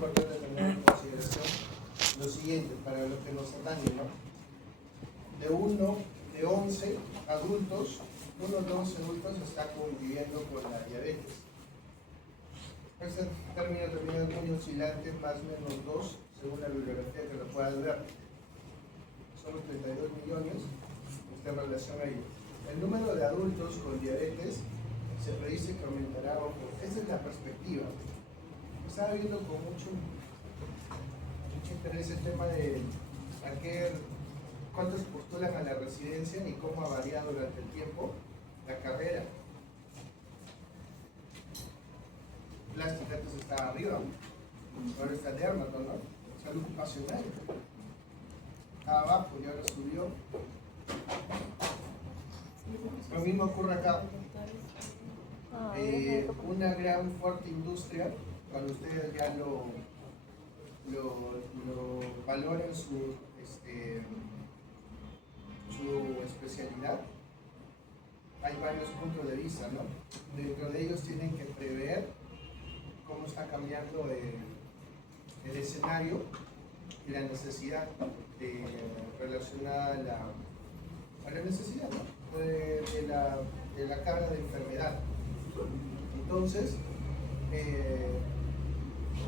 importante tener en consideración lo siguiente, para lo que nos atañe, ¿no? De 11 adultos, uno de 11 adultos está conviviendo con la diabetes. Este término también es muy oscilante, más o menos 2, según la bibliografía que lo puedas ver. Somos 32 millones en relación a ello. El número de adultos con diabetes se predice que aumentará, esa es la perspectiva. Estaba viendo con mucho interés el tema de cuántos postulan a la residencia y cómo ha variado durante el tiempo la carrera. Plástica antes estaba arriba, ahora está dermato, ¿no? Salud ocupacional. Estaba abajo y ahora subió. Lo mismo ocurre acá. Una gran fuerte industria, cuando ustedes ya lo valoren su especialidad, hay varios puntos de vista, ¿no? Dentro de ellos tienen que prever cómo está cambiando el escenario y la necesidad relacionada a la necesidad, ¿no? de la carga de enfermedad. Entonces,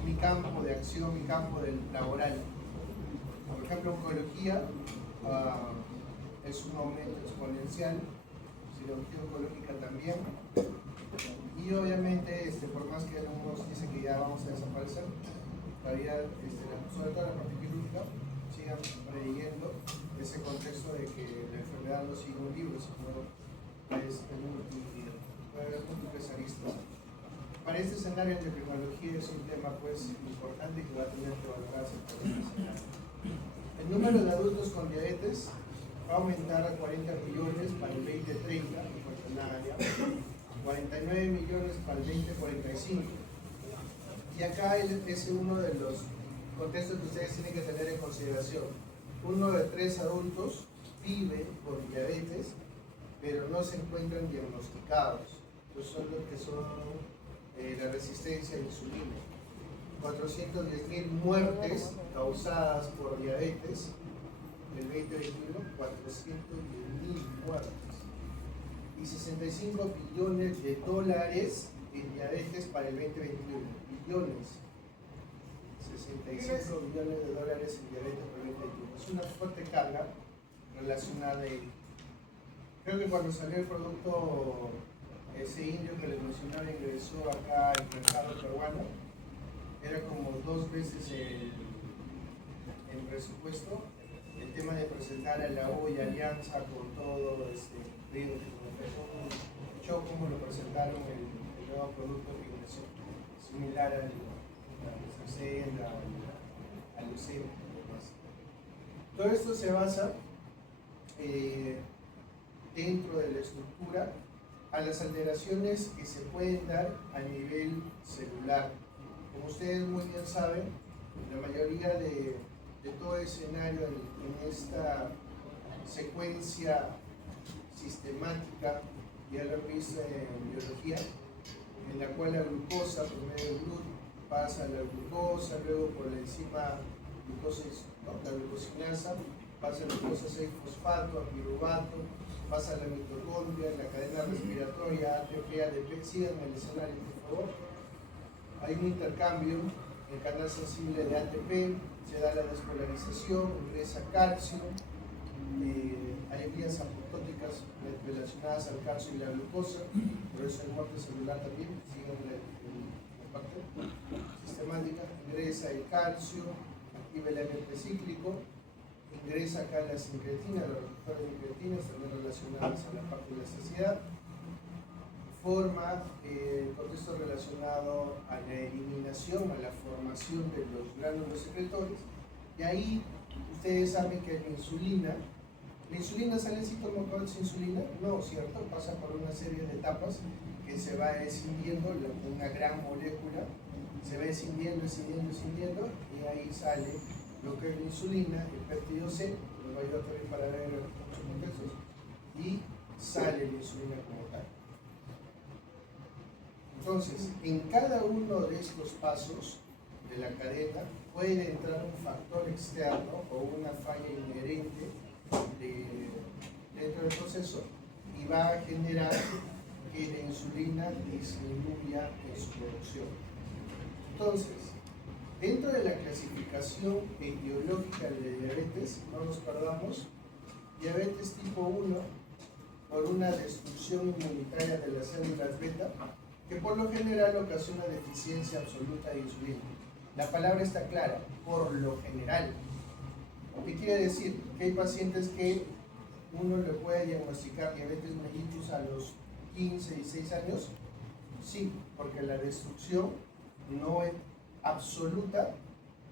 mi campo de acción, mi campo laboral, por ejemplo, oncología es un aumento exponencial, cirugía oncológica también, y obviamente, por más que algunos dicen que ya vamos a desaparecer, todavía, sobre todo la parte quirúrgica, sigan preveyendo ese contexto de que la enfermedad no sigue un libro, sino es puede haber múltiples aristas. Para este escenario, la tecnología es un tema pues importante que va a tener que valorarse por este escenario. El número de adultos con diabetes va a aumentar a 40 millones para el 2030, ya, 49 millones para el 2045. Y acá es uno de los contextos que ustedes tienen que tener en consideración. Uno de 3 adultos vive con diabetes, pero no se encuentran diagnosticados. Entonces son los que son la resistencia a la insulina. 410.000 muertes causadas por diabetes en el 2021, 410.000 muertes. Y 65 billones de dólares en diabetes para el 2021. Billones. 65 billones de dólares en diabetes para el 2021. Es una fuerte carga relacionada a ello. Creo que cuando salió el producto, ese indio que les mencionaba ingresó acá al mercado peruano, era como 2 veces el presupuesto. El tema de presentar a la U y Alianza con todo ruido que empezó un show, como lo presentaron el nuevo producto que ingresó, similar al CCN, al UCEM y demás. Todo esto se basa dentro de la estructura a las alteraciones que se pueden dar a nivel celular. Como ustedes muy bien saben, la mayoría de todo escenario en esta secuencia sistemática, ya lo he visto en biología, en la cual la glucosa, por medio del GLUT, pasa a la glucosa, luego por la enzima la glucosinasa, pasa a la glucosa 6-fosfato, a piruvato, pasa a la mitocondria, la cadena respiratoria, ATP, ADP. Síganme el escenario, por favor. Hay un intercambio en el canal sensible de ATP, se da la despolarización, ingresa calcio, hay vías apoptóticas relacionadas al calcio y la glucosa, por eso hay muerte celular también. Síganme la parte sistemática, ingresa el calcio, activa el AMP cíclico, ingresa acá la sincretina, los receptores de sincretinas también relacionados a la parte de la saciedad, forma el contexto relacionado a la eliminación, a la formación de los gránulos secretores, y ahí ustedes saben que la insulina sale en citomotor sin insulina, no, ¿cierto? Pasa por una serie de etapas que se va escindiendo, una gran molécula, se va escindiendo, y ahí sale lo que es la insulina, el péptido C, lo voy a también para ver otros contextos, y sale la insulina como tal. Entonces, en cada uno de estos pasos de la cadena, puede entrar un factor externo o una falla inherente dentro del proceso y va a generar que la insulina disminuya en su producción. Entonces, dentro de la clasificación etiológica de diabetes, no nos perdamos, diabetes tipo 1 por una destrucción inmunitaria de las células beta, que por lo general ocasiona deficiencia absoluta de insulina. La palabra está clara, por lo general. ¿Qué quiere decir? Que hay pacientes que uno le puede diagnosticar diabetes mellitus a los 15 y 6 años. Sí, porque la destrucción no es absoluta,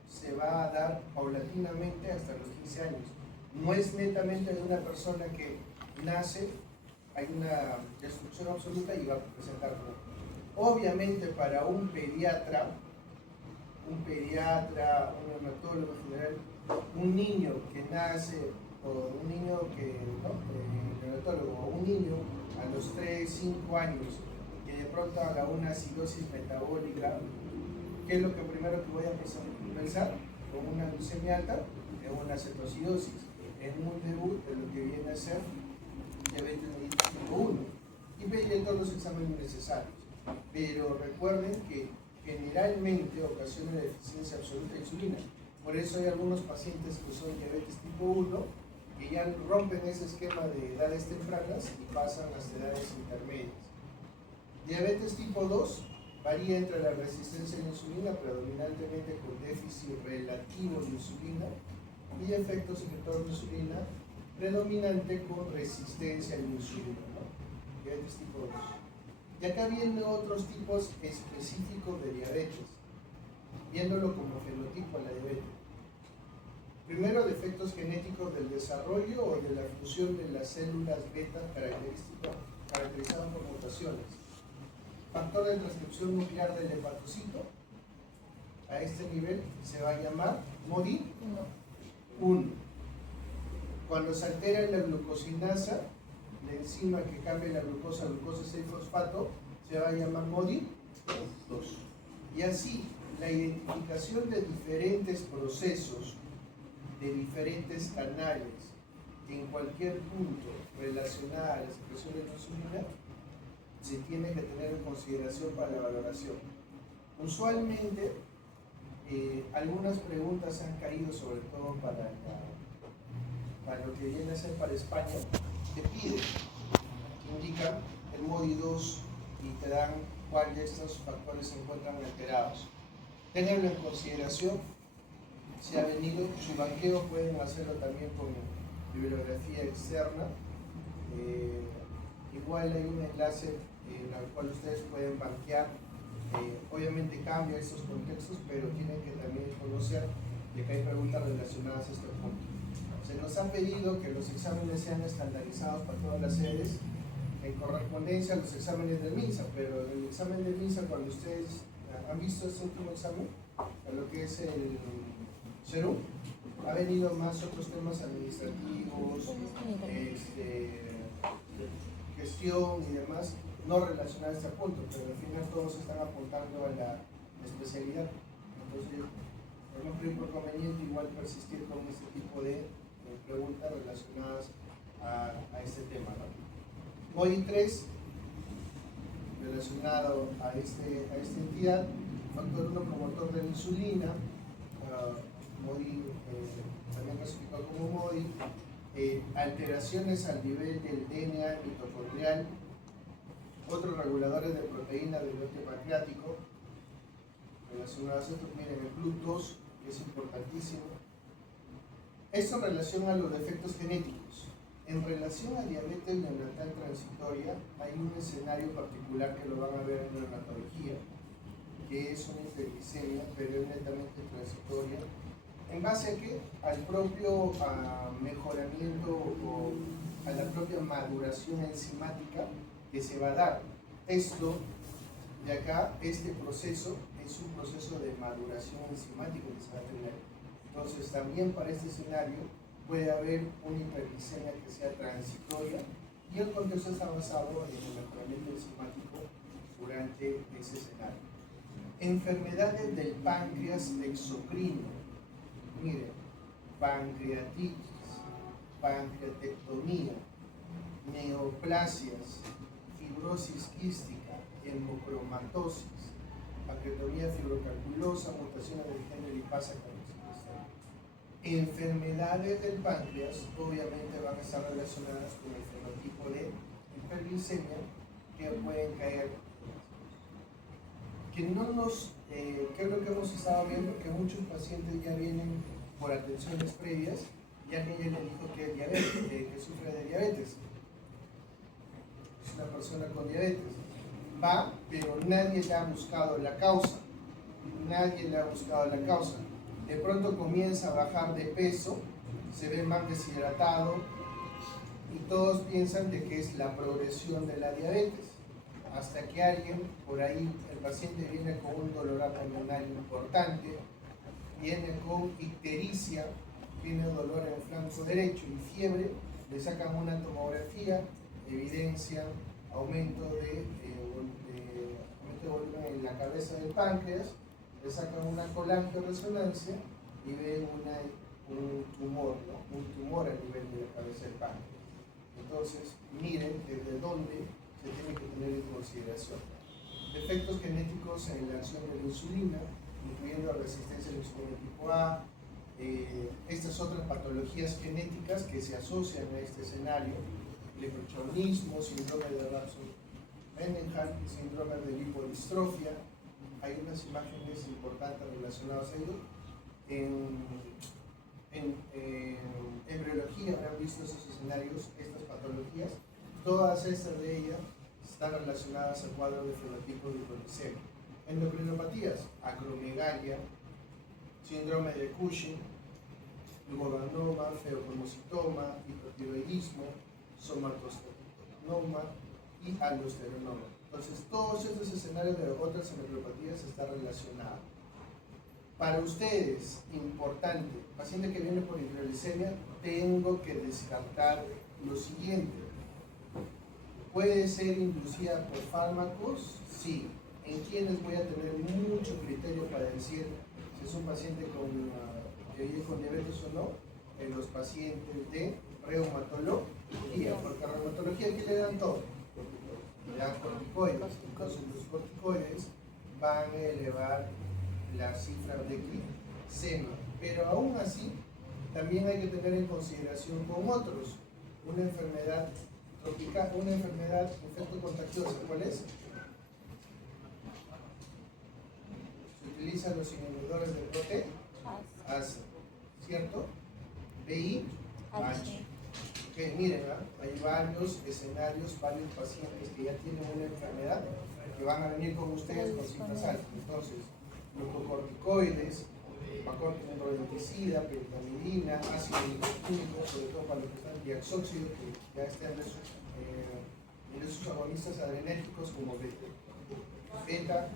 se va a dar paulatinamente hasta los 15 años. No es netamente de una persona que nace, hay una destrucción absoluta y va a presentarlo. Obviamente para un pediatra, un hematólogo en general, un niño que nace, o un niño que, neonatólogo, o un niño a los 3, 5 años, que de pronto haga una acidosis metabólica, ¿qué es lo que primero que voy a pensar? Con una glucemia alta, en una cetoacidosis, en un debut de lo que viene a ser diabetes mellitus tipo 1, y pediré todos los exámenes necesarios. Pero recuerden que generalmente ocasiona deficiencia absoluta de insulina. Por eso hay algunos pacientes que son diabetes tipo 1 que ya rompen ese esquema de edades tempranas y pasan a las edades intermedias. Diabetes tipo 2 varía entre la resistencia a la insulina, predominantemente con déficit relativo de insulina, y efecto secretor de insulina, predominante con resistencia a la insulina, ¿no? Diabetes tipo 2. Y acá vienen otros tipos específicos de diabetes, viéndolo como fenotipo a la diabetes. Primero, defectos genéticos del desarrollo o de la función de las células beta caracterizados por mutaciones. Factor de transcripción nuclear del hepatocito, a este nivel se va a llamar MODY 1. Cuando se altera la glucosinasa, la enzima que cambia la glucosa a glucosa 6-fosfato, se va a llamar MODY 2. Y así, la identificación de diferentes procesos, de diferentes canales, en cualquier punto relacionada a la secreción de la insulina, se tiene que tener en consideración para la valoración. Usualmente, algunas preguntas han caído, sobre todo para lo que viene a ser para España, te piden, indican el MODY 2 y te dan cuál de estos factores se encuentran alterados. Ténganlo en consideración. Si ha venido su banqueo, pueden hacerlo también con bibliografía externa. Igual hay un enlace en el cual ustedes pueden banquear. Obviamente cambia estos contextos, pero tienen que también conocer de que hay preguntas relacionadas a este punto. Se nos ha pedido que los exámenes sean estandarizados para todas las sedes en correspondencia a los exámenes del MINSA, pero el examen del MINSA, cuando ustedes han visto este último examen, a lo que es el CERU, ha venido más otros temas administrativos, gestión y demás, no relacionados a este punto, pero al final todos están apuntando a la especialidad. Entonces, no creo por conveniente igual persistir con este tipo de preguntas relacionadas a este tema, ¿no? MODY 3, relacionado a esta entidad, factor 1 promotor de la insulina, MODY, también clasificado como MODY, alteraciones al nivel del DNA mitocondrial, otros reguladores de proteína del lote pancreático, relacionados a estos, miren, el GLUT2, que es importantísimo. Esto en relación a los defectos genéticos. En relación a diabetes neonatal transitoria, hay un escenario particular que lo van a ver en neonatología, que es una hiperglicemia, pero es netamente transitoria. ¿En base a qué? Al propio mejoramiento o a la propia maduración enzimática que se va a dar. Esto de acá, este proceso, es un proceso de maduración enzimática que se va a tener. Entonces, también para este escenario puede haber una hiperglicemia que sea transitoria y el contexto está basado en el mejoramiento enzimático durante ese escenario. Enfermedades del páncreas exocrino. Miren, pancreatitis, pancreatectomía, neoplasias, fibrosis quística, hemocromatosis, pancreatomía fibrocalculosa, mutaciones del género lipasa carnosinescente. Enfermedades del páncreas obviamente van a estar relacionadas con el fenotipo de hiperglicemia que pueden caer. Que no nos, ¿qué es lo que hemos estado viendo? Que muchos pacientes ya vienen por atenciones previas, ya que ella le dijo que es diabetes, que sufre de diabetes. Es una persona con diabetes. Va, pero nadie le ha buscado la causa. Nadie le ha buscado la causa. De pronto comienza a bajar de peso, se ve más deshidratado y todos piensan de que es la progresión de la diabetes. Hasta que alguien, por ahí, el paciente viene con un dolor abdominal importante, viene con ictericia, tiene dolor en el flanco derecho y fiebre, le sacan una tomografía, evidencia aumento de volumen en la cabeza del páncreas, le sacan una colangioresonancia y ven un tumor, ¿no? Un tumor a nivel de la cabeza del páncreas. Entonces, miren desde dónde se tiene que tener en consideración. Defectos genéticos en la acción de la insulina, incluyendo resistencia a la insulina tipo A, estas otras patologías genéticas que se asocian a este escenario, leprochaunismo, síndrome de Rapson-Mendenhall, síndrome de lipodistrofia. Hay unas imágenes importantes relacionadas a ello. En embriología habrán visto esos escenarios, estas patologías. Todas estas de ellas están relacionadas al cuadro de fenotipo de hipoglicemia. Endocrinopatías, acromegalia, síndrome de Cushing, gobernoma, feocromocitoma, hipotiroidismo, somatostatinoma y aldosteronoma. Entonces, todos estos escenarios de otras endocrinopatías están relacionados. Para ustedes, importante, paciente que viene por hiperglicemia, tengo que descartar lo siguiente. ¿Puede ser inducida por fármacos? Sí. ¿En quiénes voy a tener mucho criterio para decir si es un paciente que vive con diabetes o no? En los pacientes de reumatología, porque a reumatología, ¿qué le dan todo? Le dan corticoides. Entonces los corticoides van a elevar las cifras de glicemia, pero aún así también hay que tener en consideración con otros una enfermedad tropical, una enfermedad infecto-contagiosa. ¿Cuál es? Se utilizan los inhibidores de proteasa, ¿cierto? VIH. Ok, miren, hay varios escenarios, varios pacientes que ya tienen una enfermedad que van a venir con ustedes con cifras altas. Entonces, glucocorticoides, rodenticida, pentamidina, ácido nicotínico, sobre todo para los que están diaxóxido, que ya están en esos agonistas adrenérgicos como beta,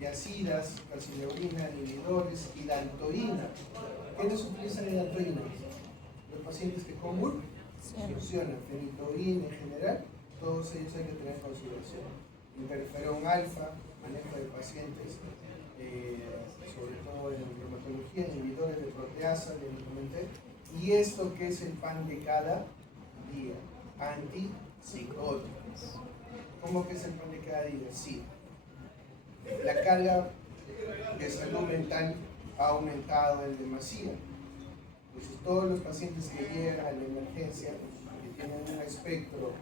yacidas, calcineurina, inhibidores, hidaltoína. ¿Quiénes utilizan hidaltoína? Los pacientes que convulsionan, fenitoína en general, todos ellos hay que tener en consideración. Interferón alfa, manejo de pacientes, sobre todo en reumatología, inhibidores de proteasa, y esto que es el pan de cada día, antipsicóticos. ¿Cómo que es el pan de cada día? Sí, la carga de salud mental ha aumentado en demasía. Entonces, todos los pacientes que llegan a la emergencia, que tienen un espectro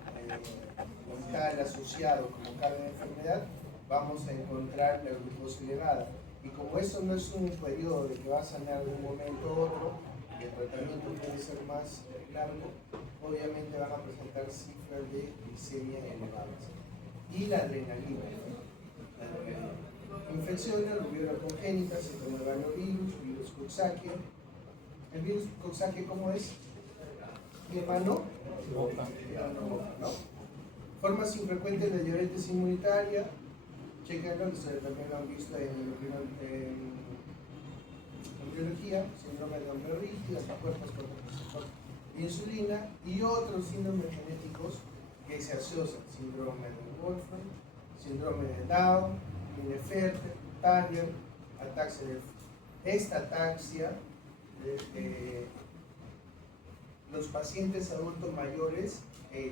mental asociado como carga de enfermedad, vamos a encontrar la glucosa elevada. Y como eso no es un periodo de que va a sanar de un momento a otro, y el tratamiento puede ser más largo, obviamente van a presentar cifras de glicemia elevadas. Y la adrenalina. Infecciones, rubiola congénita, citomegalovirus, virus Coxsackie. ¿El virus Coxsackie cómo es? Mi hermano, ¿no? Formas infrecuentes de diabetes inmunitaria. Chequenlo, que ustedes también lo han visto en biología, síndrome de Down-Berry, hasta cuerpos con insulina y otros síndromes genéticos que se asocian, síndrome de Wolfram, síndrome de Down, Klinefelter, Turner, ataxia esta ataxia, los pacientes adultos mayores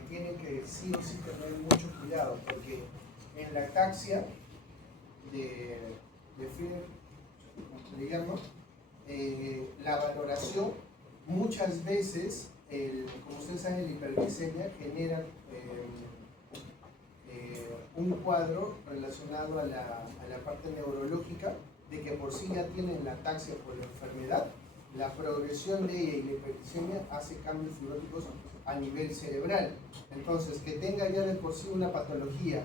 tienen que sí o sí tener mucho cuidado, porque en la ataxia de Friedreich, la valoración muchas veces, como ustedes saben, la hiperglicemia genera un cuadro relacionado a la parte neurológica, de que por sí ya tienen la ataxia por la enfermedad, la progresión de ella y la hiperglicemia hace cambios fibróticos a nivel cerebral. Entonces, que tenga ya de por sí una patología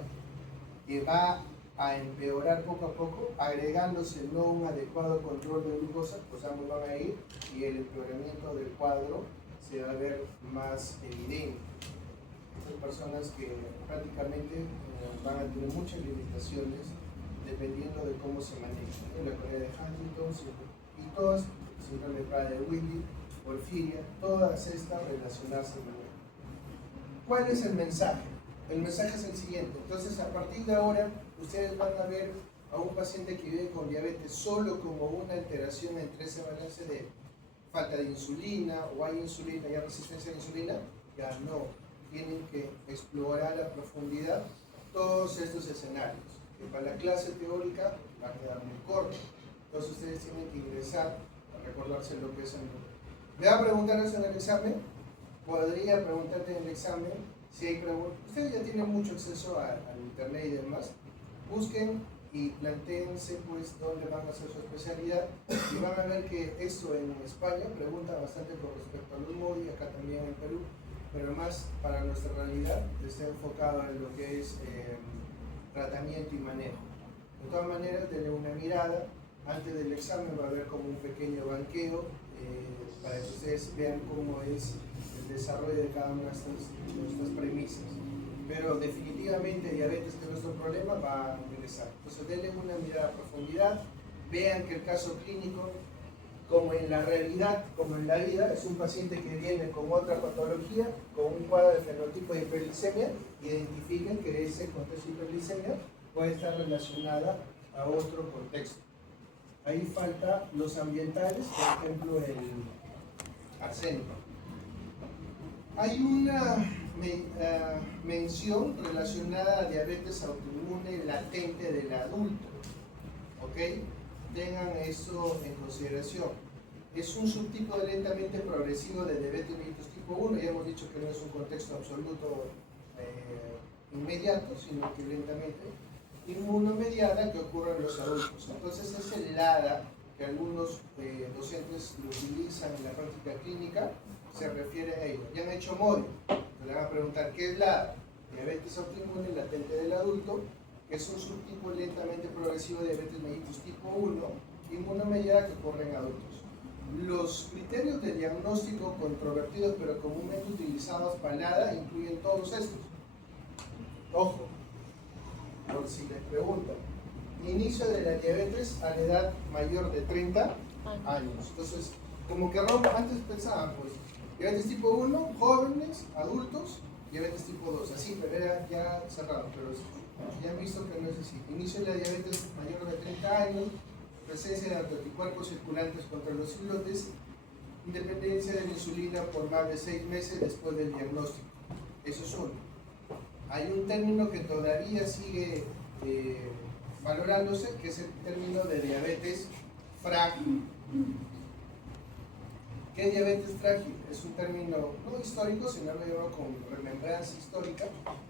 que va a empeorar poco a poco, agregándose no un adecuado control de glucosa, pues ambos van a ir y el empeoramiento del cuadro se va a ver más evidente. Estas personas que prácticamente van a tener muchas limitaciones dependiendo de cómo se maneja, ¿no? La correa de Huntington y todas, síndrome de Prader-Willi, porfiria, todas estas relacionadas al manejo. ¿Cuál es el mensaje? El mensaje es el siguiente. Entonces, a partir de ahora, ustedes van a ver a un paciente que vive con diabetes solo como una alteración entre ese balance de falta de insulina, o hay insulina y hay resistencia a la insulina. Ya no, tienen que explorar a profundidad todos estos escenarios, que para la clase teórica va a quedar muy corto. Entonces ustedes tienen que ingresar a recordarse lo que es el número. ¿Me va a preguntar eso en el examen? Podría preguntarte en el examen si hay preguntas. Ustedes ya tienen mucho acceso al internet y demás. Busquen y planteense pues dónde van a hacer su especialidad, y van a ver que esto en España pregunta bastante con respecto a los MODI, acá también en Perú, pero más para nuestra realidad está enfocado en lo que es tratamiento y manejo. De todas maneras, denle una mirada. Antes del examen va a haber como un pequeño banqueo para que ustedes vean cómo es el desarrollo de cada una de estas premisas. Pero definitivamente diabetes, que es nuestro problema, va a ingresar. Entonces denle una mirada a profundidad, vean que el caso clínico, como en la realidad, como en la vida, es un paciente que viene con otra patología, con un cuadro de fenotipo de hiperglicemia, identifiquen que ese contexto de hiperglicemia puede estar relacionada a otro contexto. Ahí falta los ambientales, por ejemplo el arsénico. Hay una mención relacionada a diabetes autoinmune latente del adulto, ¿ok? Tengan eso en consideración. Es un subtipo de lentamente progresivo de diabetes mellitus tipo 1, ya hemos dicho que no es un contexto absoluto inmediato, sino que lentamente inmunomediada, que ocurre en los adultos. Entonces es el LADA, que algunos docentes lo utilizan en la práctica clínica, se refiere a ello. Ya han hecho MODI, le van a preguntar ¿qué es LADA? Diabetes autoinmune latente del adulto, que es un subtipo lentamente progresivo de diabetes mellitus tipo 1, inmunomediada, que ocurre en adultos. Los criterios de diagnóstico controvertidos pero comúnmente utilizados para LADA incluyen todos estos. Ojo, por si les preguntan. Inicio de la diabetes a la edad mayor de 30 años. Entonces, como que antes pensaban, pues, diabetes tipo 1, jóvenes, adultos, diabetes tipo 2, así, pero era ya cerrado, pero ya han visto que no es así. Inicio de la diabetes mayor de 30 años, presencia de anticuerpos circulantes contra los islotes, independencia de la insulina por más de 6 meses después del diagnóstico. Eso es uno. Hay un término que todavía sigue valorándose, que es el término de diabetes frágil. ¿Qué es diabetes frágil? Es un término no histórico, sino lo llevo con remembranza histórica,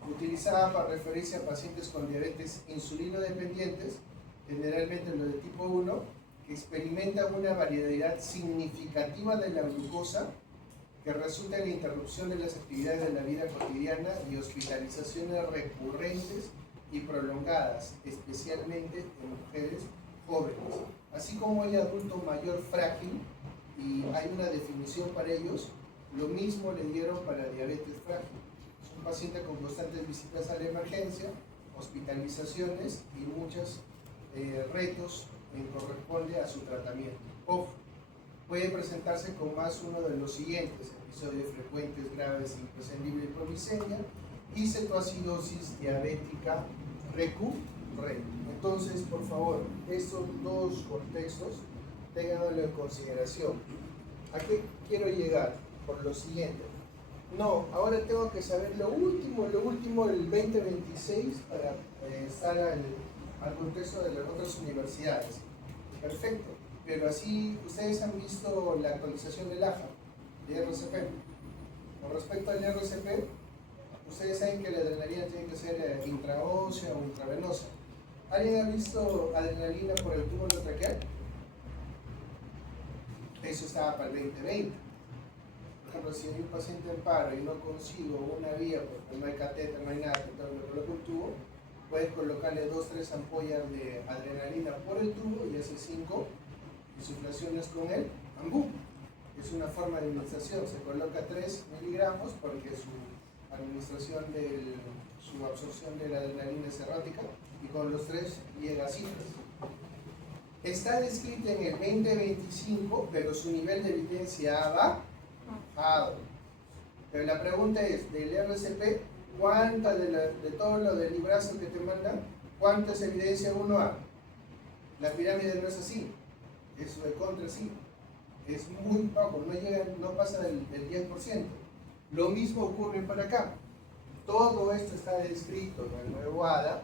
utilizada para referirse a pacientes con diabetes insulino dependientes, generalmente los de tipo 1, que experimentan una variabilidad significativa de la glucosa, que resulta en la interrupción de las actividades de la vida cotidiana y hospitalizaciones recurrentes y prolongadas, especialmente en mujeres jóvenes, así como hay adulto mayor frágil, y hay una definición para ellos. Lo mismo le dieron para diabetes frágil. Es un paciente con constantes visitas a la emergencia, hospitalizaciones y muchos retos que corresponde a su tratamiento. Ojo, puede presentarse con más uno de los siguientes: episodios frecuentes, graves, imprescindible hipoglicemia y cetoacidosis diabética RECU Correcto. Entonces, por favor, estos dos contextos ténganlo en consideración. ¿A qué quiero llegar? Por lo siguiente. No, ahora tengo que saber lo último del 2026 para estar al contexto de las otras universidades. Perfecto, pero así ustedes han visto la actualización del AJA, de RCP. Con respecto al RCP, ustedes saben que la adrenalina tiene que ser intraósea o intravenosa. ¿Alguien ha visto adrenalina por el túbulo traqueal? Eso estaba para el 2020. Por ejemplo, si hay un paciente en paro y no consigo una vía porque no hay catéter, no hay nada, entonces le coloco un tubo, puedes colocarle 2-3 ampollas de adrenalina por el tubo y hace 5 insuflaciones con el ambú. Es una forma de administración, se coloca 3 miligramos porque su administración su absorción de la adrenalina es errática y con los 3 llega a cifras. Está descrita en el 2025, pero su nivel de evidencia ha bajado. Pero la pregunta es, del RCP, ¿cuánta de todo lo del librazo que te mandan, cuánta es evidencia 1A? La pirámide no es así, es de contra sí, es muy poco, no pasa del 10%. Lo mismo ocurre para acá. Todo esto está descrito en el nuevo ADA,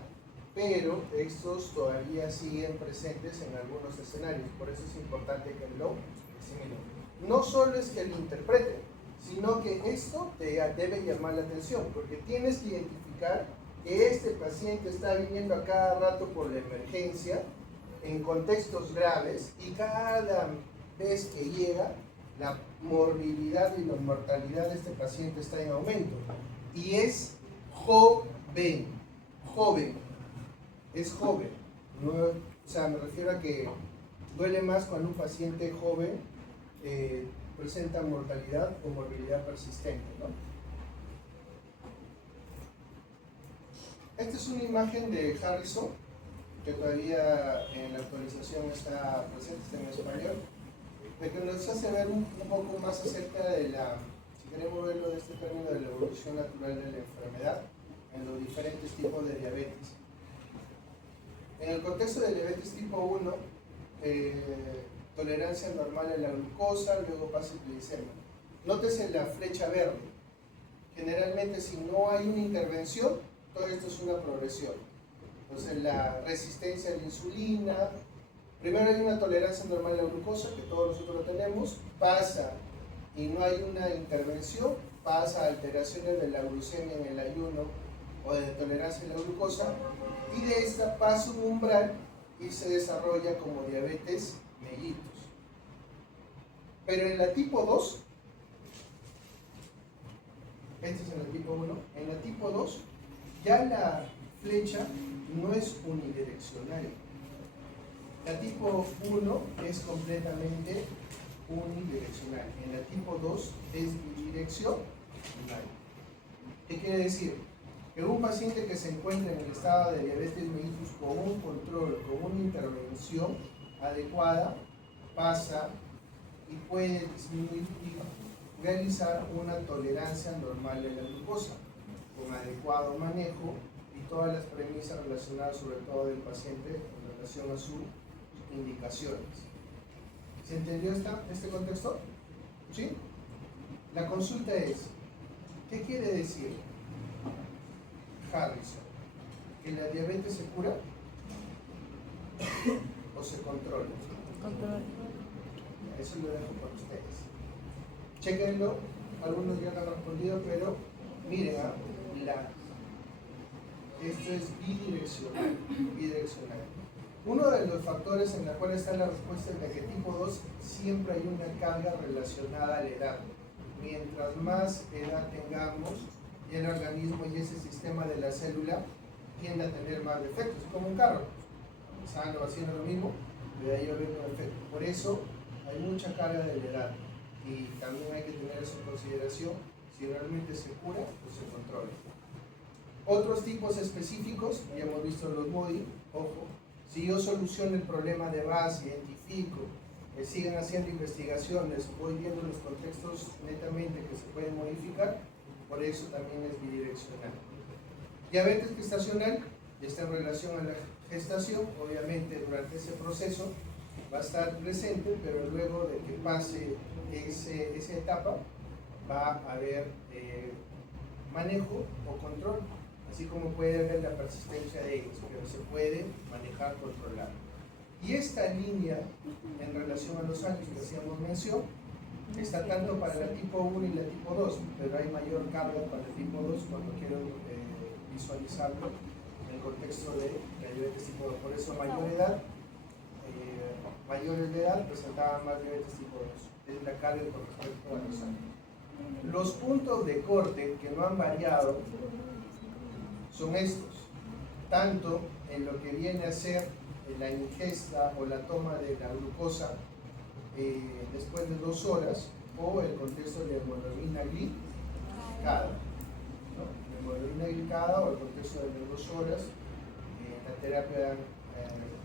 pero estos todavía siguen presentes en algunos escenarios, por eso es importante que lo asimilen. No solo es que lo interpreten, sino que esto te debe llamar la atención, porque tienes que identificar que este paciente está viniendo a cada rato por la emergencia, en contextos graves, y cada vez que llega, la morbilidad y la mortalidad de este paciente está en aumento. Y es joven, es joven. No, o sea, me refiero a que duele más cuando un paciente joven presenta mortalidad o morbilidad persistente, ¿no? Esta es una imagen de Harrison, que todavía en la actualización está presente, está en español, de que nos hace ver un poco más acerca de si queremos verlo de este término, de la evolución natural de la enfermedad en los diferentes tipos de diabetes. En el contexto de diabetes tipo 1, tolerancia normal a la glucosa, luego pasa el glicemia. Nótese la flecha verde. Generalmente, si no hay una intervención, todo esto es una progresión. Entonces, la resistencia a la insulina, primero hay una tolerancia normal a la glucosa, que todos nosotros lo tenemos, pasa y no hay una intervención, pasa a alteraciones de la glucemia en el ayuno o de tolerancia a la glucosa, y de esta pasa un umbral y se desarrolla como diabetes mellitus. Pero en la tipo 2, este es en la tipo 1, en la tipo 2 ya la flecha no es unidireccional. La tipo 1 es completamente unidireccional. En la tipo 2 es bidireccional. ¿Qué quiere decir? Que un paciente que se encuentra en el estado de diabetes mellitus con un control, con una intervención adecuada, pasa y puede disminuir y realizar una tolerancia normal de la glucosa, con adecuado manejo y todas las premisas relacionadas sobre todo del paciente en relación a sus indicaciones. ¿Se entendió este contexto? ¿Sí? La consulta es, ¿qué quiere decir Harrison? ¿Que la diabetes se cura o se controla? Control. Eso lo dejo para ustedes. Chequenlo, algunos ya lo han respondido, pero miren, esto es bidireccional. Uno de los factores en la cual está la respuesta es de que tipo 2 siempre hay una carga relacionada a la edad. Mientras más edad tengamos, y el organismo y ese sistema de la célula tiende a tener más defectos, como un carro. Sano, haciendo lo mismo, de ahí va a haber un defecto. Por eso hay mucha carga de la edad y también hay que tener eso en consideración si realmente se cura o se controla. Otros tipos específicos, ya hemos visto los MODI, ojo, si yo soluciono el problema de base, identifico, siguen haciendo investigaciones, voy viendo los contextos netamente que se pueden modificar, por eso también es bidireccional. Diabetes gestacional está en relación a la gestación, obviamente durante ese proceso va a estar presente, pero luego de que pase esa etapa va a haber manejo o control, así como puede haber la persistencia de ellos, pero se puede manejar, controlar. Y esta línea, en relación a los años que hacíamos mención, está tanto para la tipo 1 y la tipo 2, pero hay mayor carga para el tipo 2 cuando quiero visualizarlo en el contexto de la diabetes tipo 2. Por eso mayores de edad presentaban más diabetes tipo 2. Es la carga con respecto a los años. Los puntos de corte que no han variado son estos, tanto en lo que viene a ser la ingesta o la toma de la glucosa después de 2 horas, o el contexto de hemoglobina glicada, ¿no? La hemoglobina glicada o el contexto de las 2 horas, la terapia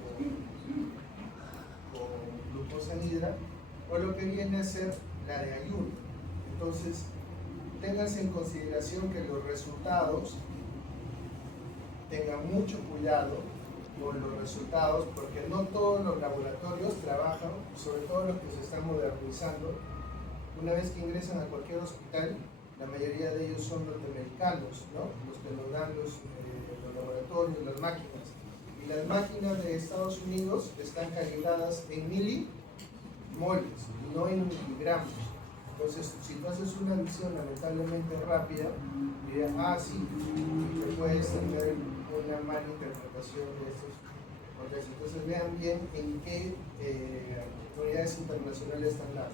con glucosa hidra, o lo que viene a ser la de ayuno. Entonces, ténganse en consideración que los resultados, tengan mucho cuidado con los resultados, porque no todos los laboratorios trabajan, sobre todo los que se están modernizando. Una vez que ingresan a cualquier hospital, la mayoría de ellos son norteamericanos, ¿no? Los que nos dan los laboratorios, las máquinas. Y las máquinas de Estados Unidos están calibradas en milimoles, no en miligramos. Entonces, si tú haces una visión lamentablemente rápida, dirás, sí, y puedes tener una mala interpretación de estos contextos. Entonces, vean bien en qué unidades internacionales están dadas.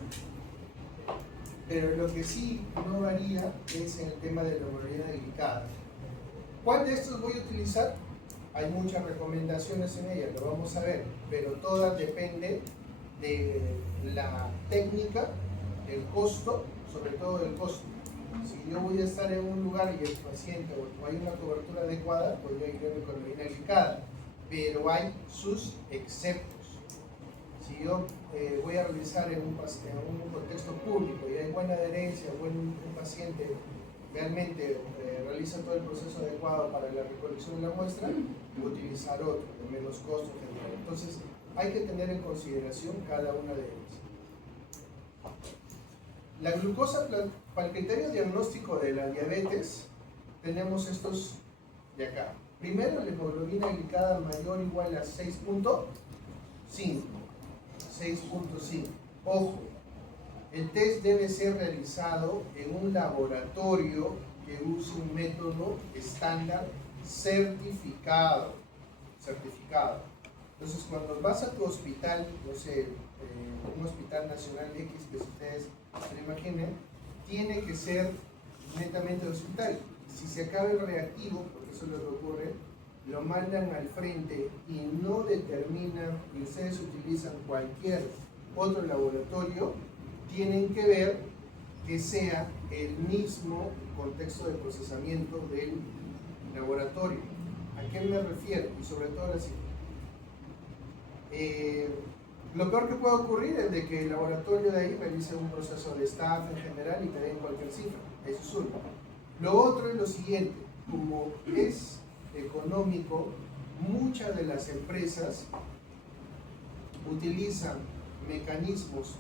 Pero lo que sí no varía es en el tema de la hemoglobina glicada. ¿Cuál de estos voy a utilizar? Hay muchas recomendaciones en ella, lo vamos a ver, pero todas dependen de la técnica, el costo, sobre todo del costo. Si yo voy a estar en un lugar y el paciente o hay una cobertura adecuada, podría ir con hemoglobina glicada, pero hay sus exceptos. Si yo voy a realizar en un contexto público y hay buena adherencia, un paciente realmente realiza todo el proceso adecuado para la recolección de la muestra, voy a utilizar otro de menos costo general. Entonces, hay que tener en consideración cada una de ellas. La glucosa, para el criterio diagnóstico de la diabetes, tenemos estos de acá. Primero, la hemoglobina glicada mayor o igual a 6.5. 6.5. Ojo, el test debe ser realizado en un laboratorio que use un método estándar certificado. Entonces, cuando vas a tu hospital, no sé, un hospital nacional X que ustedes se imaginen, tiene que ser netamente hospital. Si se acaba el reactivo, porque eso es lo que ocurre, lo mandan al frente y no determinan, y ustedes utilizan cualquier otro laboratorio, tienen que ver que sea el mismo contexto de procesamiento del laboratorio. ¿A qué me refiero? Y sobre todo la cifra. Lo peor que puede ocurrir es de que el laboratorio de ahí realice un proceso de staff en general y te den cualquier cifra. Eso es uno. Lo otro es lo siguiente: como es económico, muchas de las empresas utilizan mecanismos,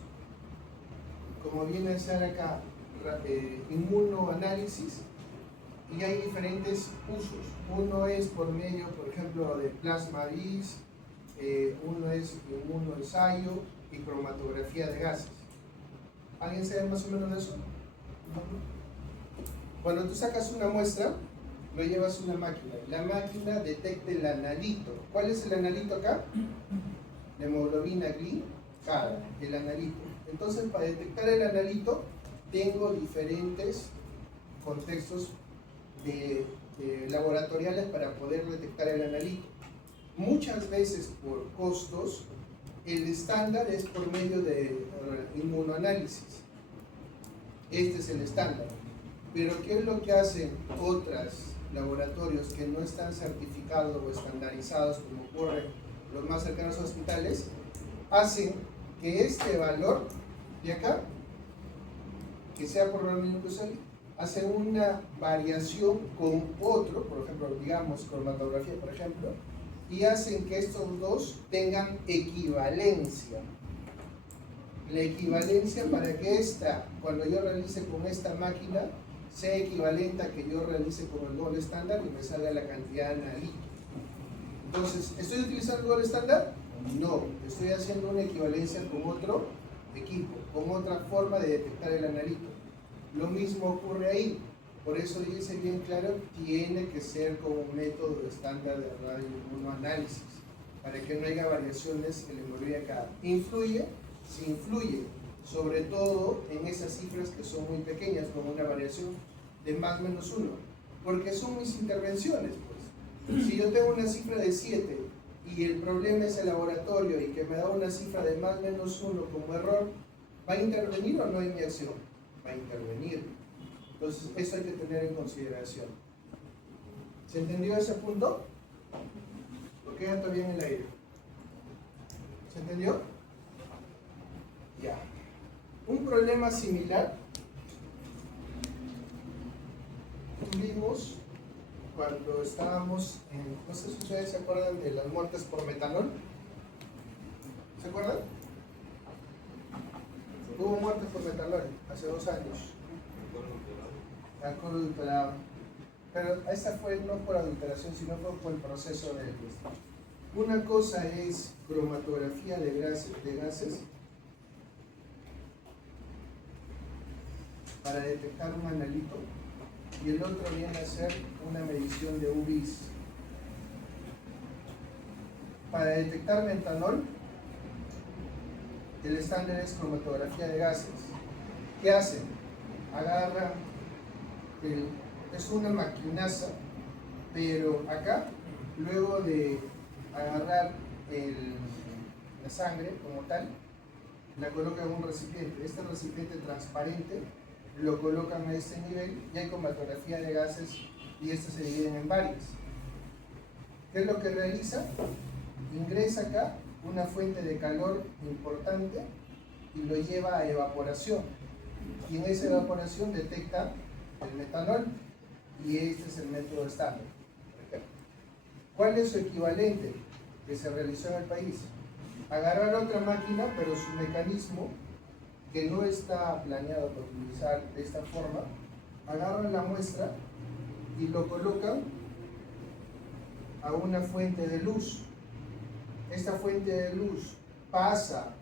como viene a ser acá, inmunoanálisis, y hay diferentes usos. Uno es por medio, por ejemplo, de plasma BIS, uno es inmunoensayo y cromatografía de gases. ¿Alguien sabe más o menos de eso? Cuando tú sacas una muestra, lo llevas a una máquina. La máquina detecta el analito. ¿Cuál es el analito acá? La hemoglobina glicada, el analito. Entonces, para detectar el analito, tengo diferentes contextos laboratoriales para poder detectar el analito. Muchas veces por costos, el estándar es por medio de inmunoanálisis. Este es el estándar. Pero ¿qué es lo que hacen otros laboratorios que no están certificados o estandarizados, como ocurre los más cercanos a hospitales? Hacen que este valor de acá, que sea por lo mismo que sale, hacen una variación con otro, por ejemplo, digamos cromatografía, por ejemplo, y hacen que estos dos tengan equivalencia. La equivalencia para que esta, cuando yo realice con esta máquina, sea equivalente a que yo realice con el gol estándar y me salga la cantidad de analito. Entonces, ¿estoy utilizando el gol estándar? No, estoy haciendo una equivalencia con otro equipo, con otra forma de detectar el analito. Lo mismo ocurre ahí. Por eso dice bien claro, tiene que ser con un método estándar de radio 1 análisis, para que no haya variaciones que le envolvían acá. ¿Influye? Sí influye, sobre todo en esas cifras que son muy pequeñas, con una variación de más o menos 1, porque son mis intervenciones. Pues. Si yo tengo una cifra de 7 y el problema es el laboratorio y que me da una cifra de más o menos 1 como error, ¿va a intervenir o no en mi acción? Va a intervenir. Entonces, eso hay que tener en consideración. ¿Se entendió ese punto? ¿O queda todavía en el aire? ¿Se entendió? Ya. Un problema similar tuvimos cuando estábamos en, no sé si ustedes se acuerdan de las muertes por metanol. ¿Se acuerdan? Hubo muertes por metanol hace 2 años. Alcohol adulterado. Pero esa fue no por adulteración, sino por el proceso de... Una cosa es cromatografía de gases para detectar un analito, y el otro viene a ser una medición de UVIs. Para detectar metanol, el estándar es cromatografía de gases. ¿Qué hacen? Agarran, es una maquinaza, pero acá, luego de agarrar la sangre como tal, la colocan en un recipiente. Este recipiente transparente lo colocan a este nivel y hay cromatografía de gases y estas se dividen en varias. ¿Qué es lo que realiza? Ingresa acá una fuente de calor importante y lo lleva a evaporación, y en esa evaporación detecta el metanol, y este es el método estándar. ¿Cuál es su equivalente que se realizó en el país? Agarrar otra máquina, pero su mecanismo, que no está planeado para utilizar de esta forma, agarran la muestra y lo colocan a una fuente de luz. Esta fuente de luz pasa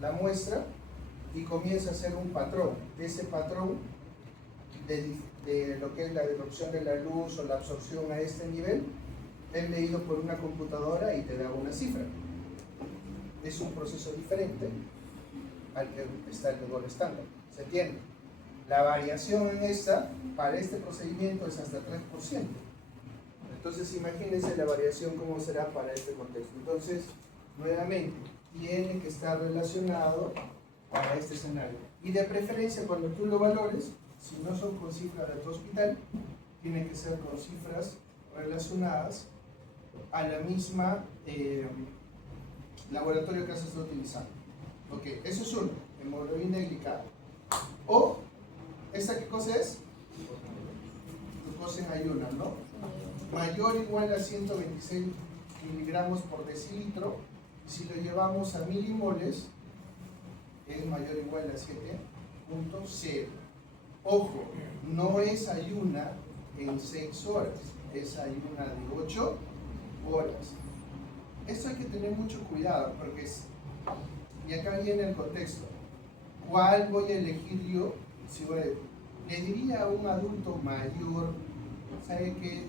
la muestra y comienza a hacer un patrón. Ese patrón de lo que es la disrupción de la luz o la absorción a este nivel es leído por una computadora y te da una cifra. Es un proceso diferente al que está el gol estándar. ¿Se entiende? La variación en esta, para este procedimiento, es hasta 3%. Entonces, imagínense la variación cómo será para este contexto. Entonces, nuevamente, tiene que estar relacionado para este escenario. Y de preferencia, cuando tú lo valores, si no son con cifras de tu hospital, tiene que ser con cifras relacionadas a la misma laboratorio que se está utilizando. Ok, eso es uno, hemoglobina glicada. O, ¿esta qué cosa es? Glucosa en ayunas, ¿no? Mayor o igual a 126 miligramos por decilitro. Si lo llevamos a milimoles, es mayor o igual a 7.0. Ojo, no es ayuna en 6 horas, es ayuna de 8 horas. Esto hay que tener mucho cuidado, porque y acá viene el contexto. ¿Cuál voy a elegir yo? Si le diría a un adulto mayor, ¿sabe qué?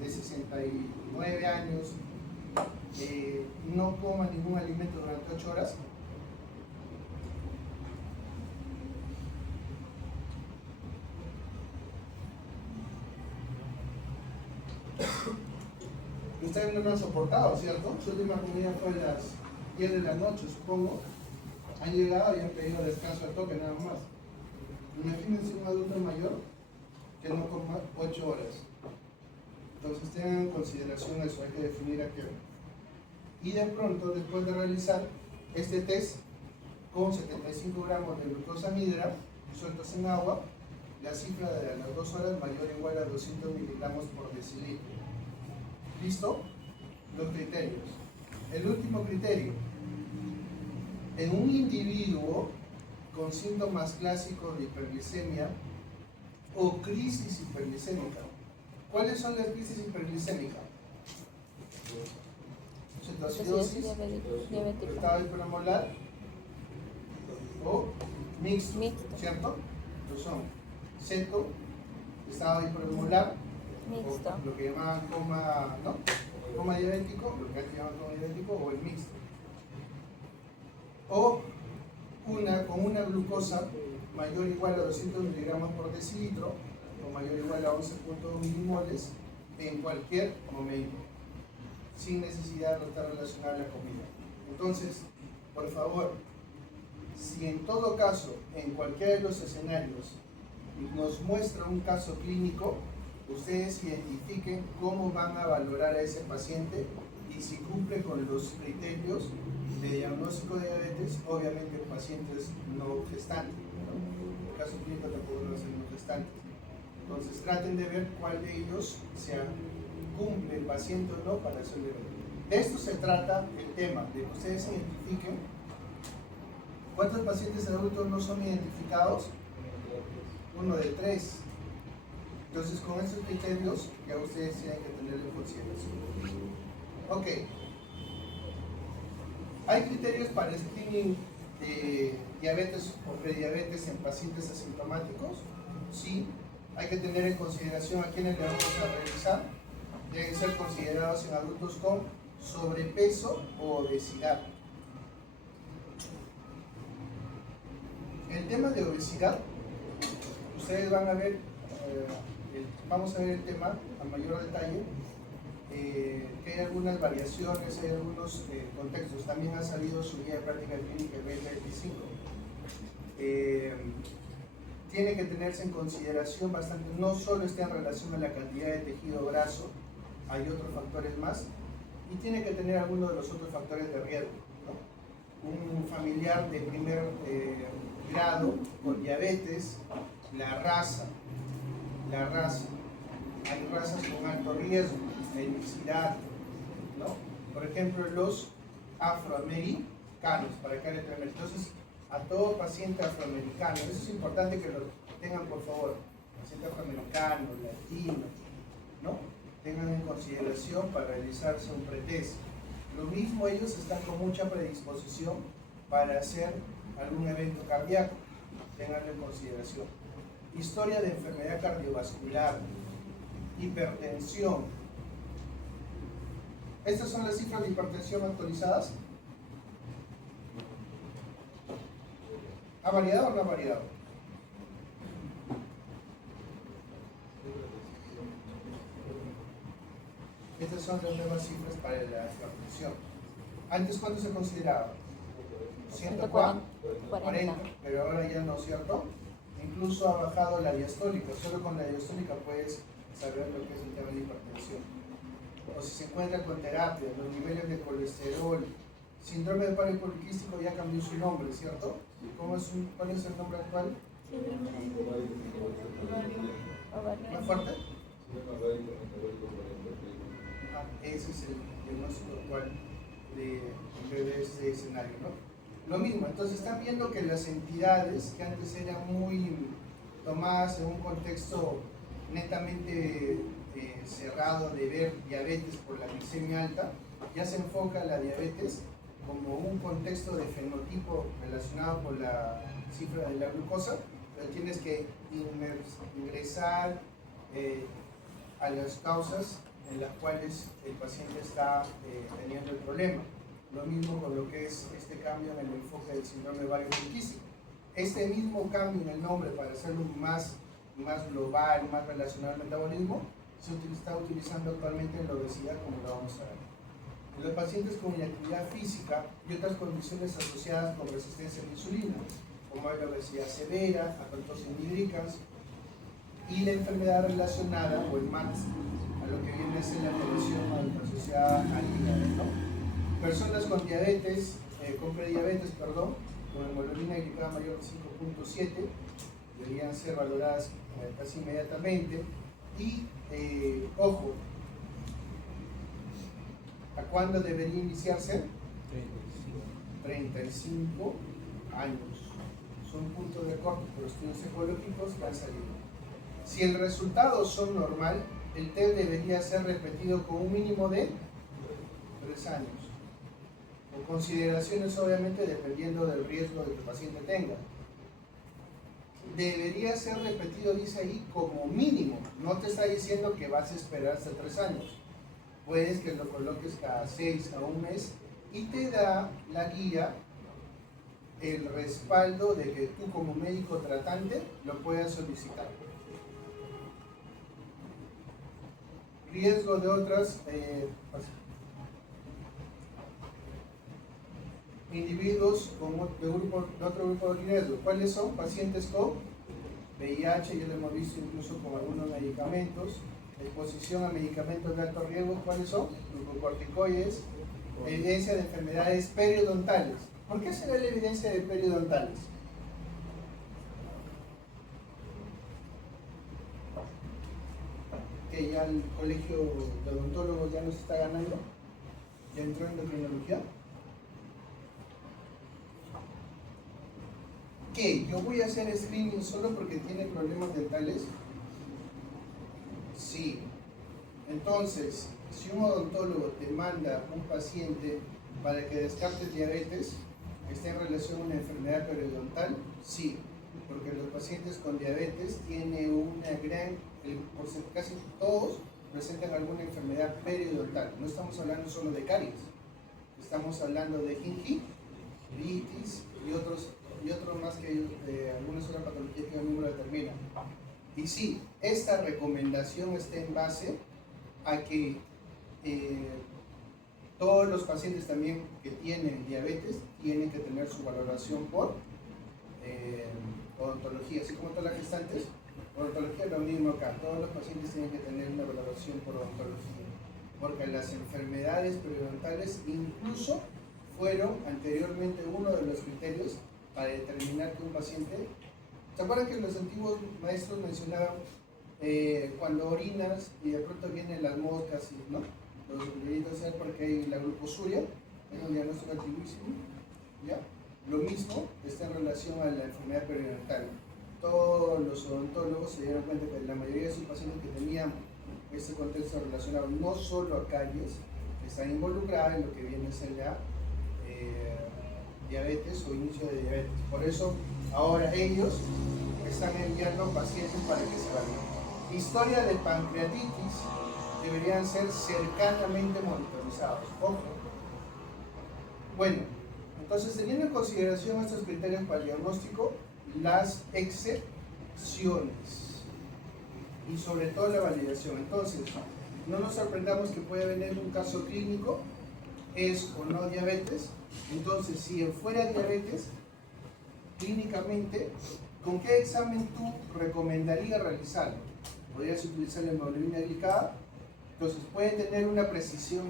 De 69 años, no coma ningún alimento durante 8 horas. Ustedes no lo han soportado, ¿cierto? Su última comida fue a las 10 de la noche, supongo. Han llegado y han pedido descanso al toque, nada más. Imagínense un adulto mayor que no coma 8 horas. Entonces tengan en consideración eso, hay que definir a qué hora. Y de pronto, después de realizar este test con 75 gramos de glucosamidra sueltos en agua, la cifra de las 2 horas mayor o igual a 200 miligramos por decilitro. ¿Listo? Los criterios. El último criterio. En un individuo con síntomas clásicos de hiperglicemia o crisis hiperglicémica. ¿Cuáles son las crisis hiperglicémicas? Cetoacidosis, estado hipermolar o mixto, ¿cierto? Entonces son ceto, estado hipermolar, mixto, o lo que llamaban coma, ¿no? Coma diabético, lo que antes llamaban coma diabético, o el mixto. O con una glucosa mayor o igual a 200 miligramos por decilitro o mayor o igual a 11.2 milimoles en cualquier momento, sin necesidad de estar relacionada a la comida. Entonces, por favor, si en todo caso, en cualquiera de los escenarios, nos muestra un caso clínico, ustedes identifiquen cómo van a valorar a ese paciente y si cumple con los criterios de diagnóstico de diabetes, obviamente pacientes no gestantes, ¿no? En el caso clínico tampoco no son no gestantes. Entonces traten de ver cuál de ellos cumple el paciente o no para hacerle ver. De esto se trata el tema, de que ustedes identifiquen cuántos pacientes adultos no son identificados. 1 de 3. Entonces con esos criterios ya ustedes tienen que tenerlo en consideración. Ok. ¿Hay criterios para el screening de diabetes o prediabetes en pacientes asintomáticos? Sí. Hay que tener en consideración a quienes le vamos a revisar. Deben ser considerados en adultos con sobrepeso o obesidad. El tema de obesidad, ustedes van a ver, vamos a ver el tema a mayor detalle, que hay algunas variaciones, hay algunos contextos. También ha salido su guía de práctica clínica el 2025. Tiene que tenerse en consideración bastante, no solo está en relación a la cantidad de tejido graso, hay otros factores más, y tiene que tener algunos de los otros factores de riesgo, ¿no? Un familiar de primer grado con diabetes, la raza, hay razas con alto riesgo, la etnicidad, ¿no? Por ejemplo, los afroamericanos, para que hagan el. Entonces, a todo paciente afroamericano, eso es importante que lo tengan, por favor, paciente afroamericano, latino, ¿no? Tengan en consideración para realizarse un pretest. Lo mismo, ellos están con mucha predisposición para hacer algún evento cardíaco, tenganlo en consideración. Historia de enfermedad cardiovascular, hipertensión. Estas son las cifras de hipertensión actualizadas. ¿Ha variado o no ha variado? Estas son las nuevas cifras para la hipertensión. Antes, ¿cuánto se consideraba? 140, pero ahora ya no, ¿cierto? Incluso ha bajado la diastólica. Solo con la diastólica puedes saber lo que es el tema de la hipertensión. O si se encuentra con terapia, los niveles de colesterol, síndrome de paro poliquístico ya cambió su nombre, ¿cierto? ¿Cuál es el nombre actual? ¿Más fuerte? Ese es el diagnóstico actual de este escenario, ¿no? Lo mismo, entonces están viendo que las entidades que antes eran muy tomadas en un contexto netamente cerrado de ver diabetes por la glicemia alta, ya se enfoca la diabetes como un contexto de fenotipo relacionado con la cifra de la glucosa, pero tienes que ingresar a las causas en las cuales el paciente está teniendo el problema. Lo mismo con lo que es este cambio en el enfoque del síndrome de ovario poliquístico. Este mismo cambio en el nombre para hacerlo más global, más relacionado al metabolismo, se está utilizando actualmente en la obesidad, como lo vamos a ver. En los pacientes con inactividad física y otras condiciones asociadas con resistencia a la insulina, como la obesidad severa, acantosis nigricans y la enfermedad relacionada, o el MAT, a lo que viene a ser la alteración asociada al hígado, ¿no? Personas con diabetes, con prediabetes, perdón, con hemoglobina glicada mayor de 5.7, deberían ser valoradas casi inmediatamente. Y, ojo, ¿A cuándo debería iniciarse? 35 años. Son puntos de corte por estudios ecológicos que han salido. Si el resultado son normal, el test debería ser repetido con un mínimo de 3 años. Con consideraciones obviamente dependiendo del riesgo que el paciente tenga. Debería ser repetido, dice ahí, como mínimo. No te está diciendo que vas a esperar hasta 3 años. Puedes que lo coloques cada 6 a un mes y te da la guía, el respaldo de que tú como médico tratante lo puedas solicitar. Riesgo de otras individuos de otro grupo de riesgo. ¿Cuáles son? Pacientes con VIH, ya lo hemos visto incluso con algunos medicamentos. Exposición a medicamentos de alto riesgo. ¿Cuáles son? Glucocorticoides. Evidencia de enfermedades periodontales. ¿Por qué se ve la evidencia de periodontales? Que ya el colegio de odontólogos ya nos está ganando. Ya entró en endocrinología. ¿Qué? ¿Yo voy a hacer screening solo porque tiene problemas dentales? Sí. Entonces, si un odontólogo te manda un paciente para que descartes diabetes, ¿está en relación a una enfermedad periodontal? Sí, porque los pacientes con diabetes tienen una gran, casi todos presentan alguna enfermedad periodontal. No estamos hablando solo de caries, estamos hablando de gingivitis y otros más que algunas otras patologías que el número determina. Y sí, esta recomendación está en base a que todos los pacientes también que tienen diabetes tienen que tener su valoración por odontología, así como todas las gestantes. Odontología es lo mismo acá, todos los pacientes tienen que tener una valoración por odontología, porque las enfermedades periodontales incluso fueron anteriormente uno de los criterios para determinar que un paciente. ¿Se acuerdan que los antiguos maestros mencionaban cuando orinas y de pronto vienen las moscas y no? Los deditos es porque hay la glucosuria, es un diagnóstico antiguísimo, ¿ya? Lo mismo está en relación a la enfermedad periodontal. Todos los odontólogos se dieron cuenta que la mayoría de sus pacientes que tenían este contexto relacionado no solo a caries, están involucradas en lo que viene a ser la diabetes o inicio de diabetes. Por eso ahora ellos están enviando pacientes para que se evalúen. Historia de pancreatitis deberían ser cercanamente monitorizados. Ojo. Bueno, entonces teniendo en consideración estos criterios para el diagnóstico, las excepciones y sobre todo la validación. Entonces, no nos sorprendamos que puede venir un caso clínico, es o no diabetes. Entonces, si fuera diabetes, clínicamente, ¿con qué examen tú recomendarías realizarlo? Podrías utilizar la hemoglobina glicada. Entonces, puede tener una precisión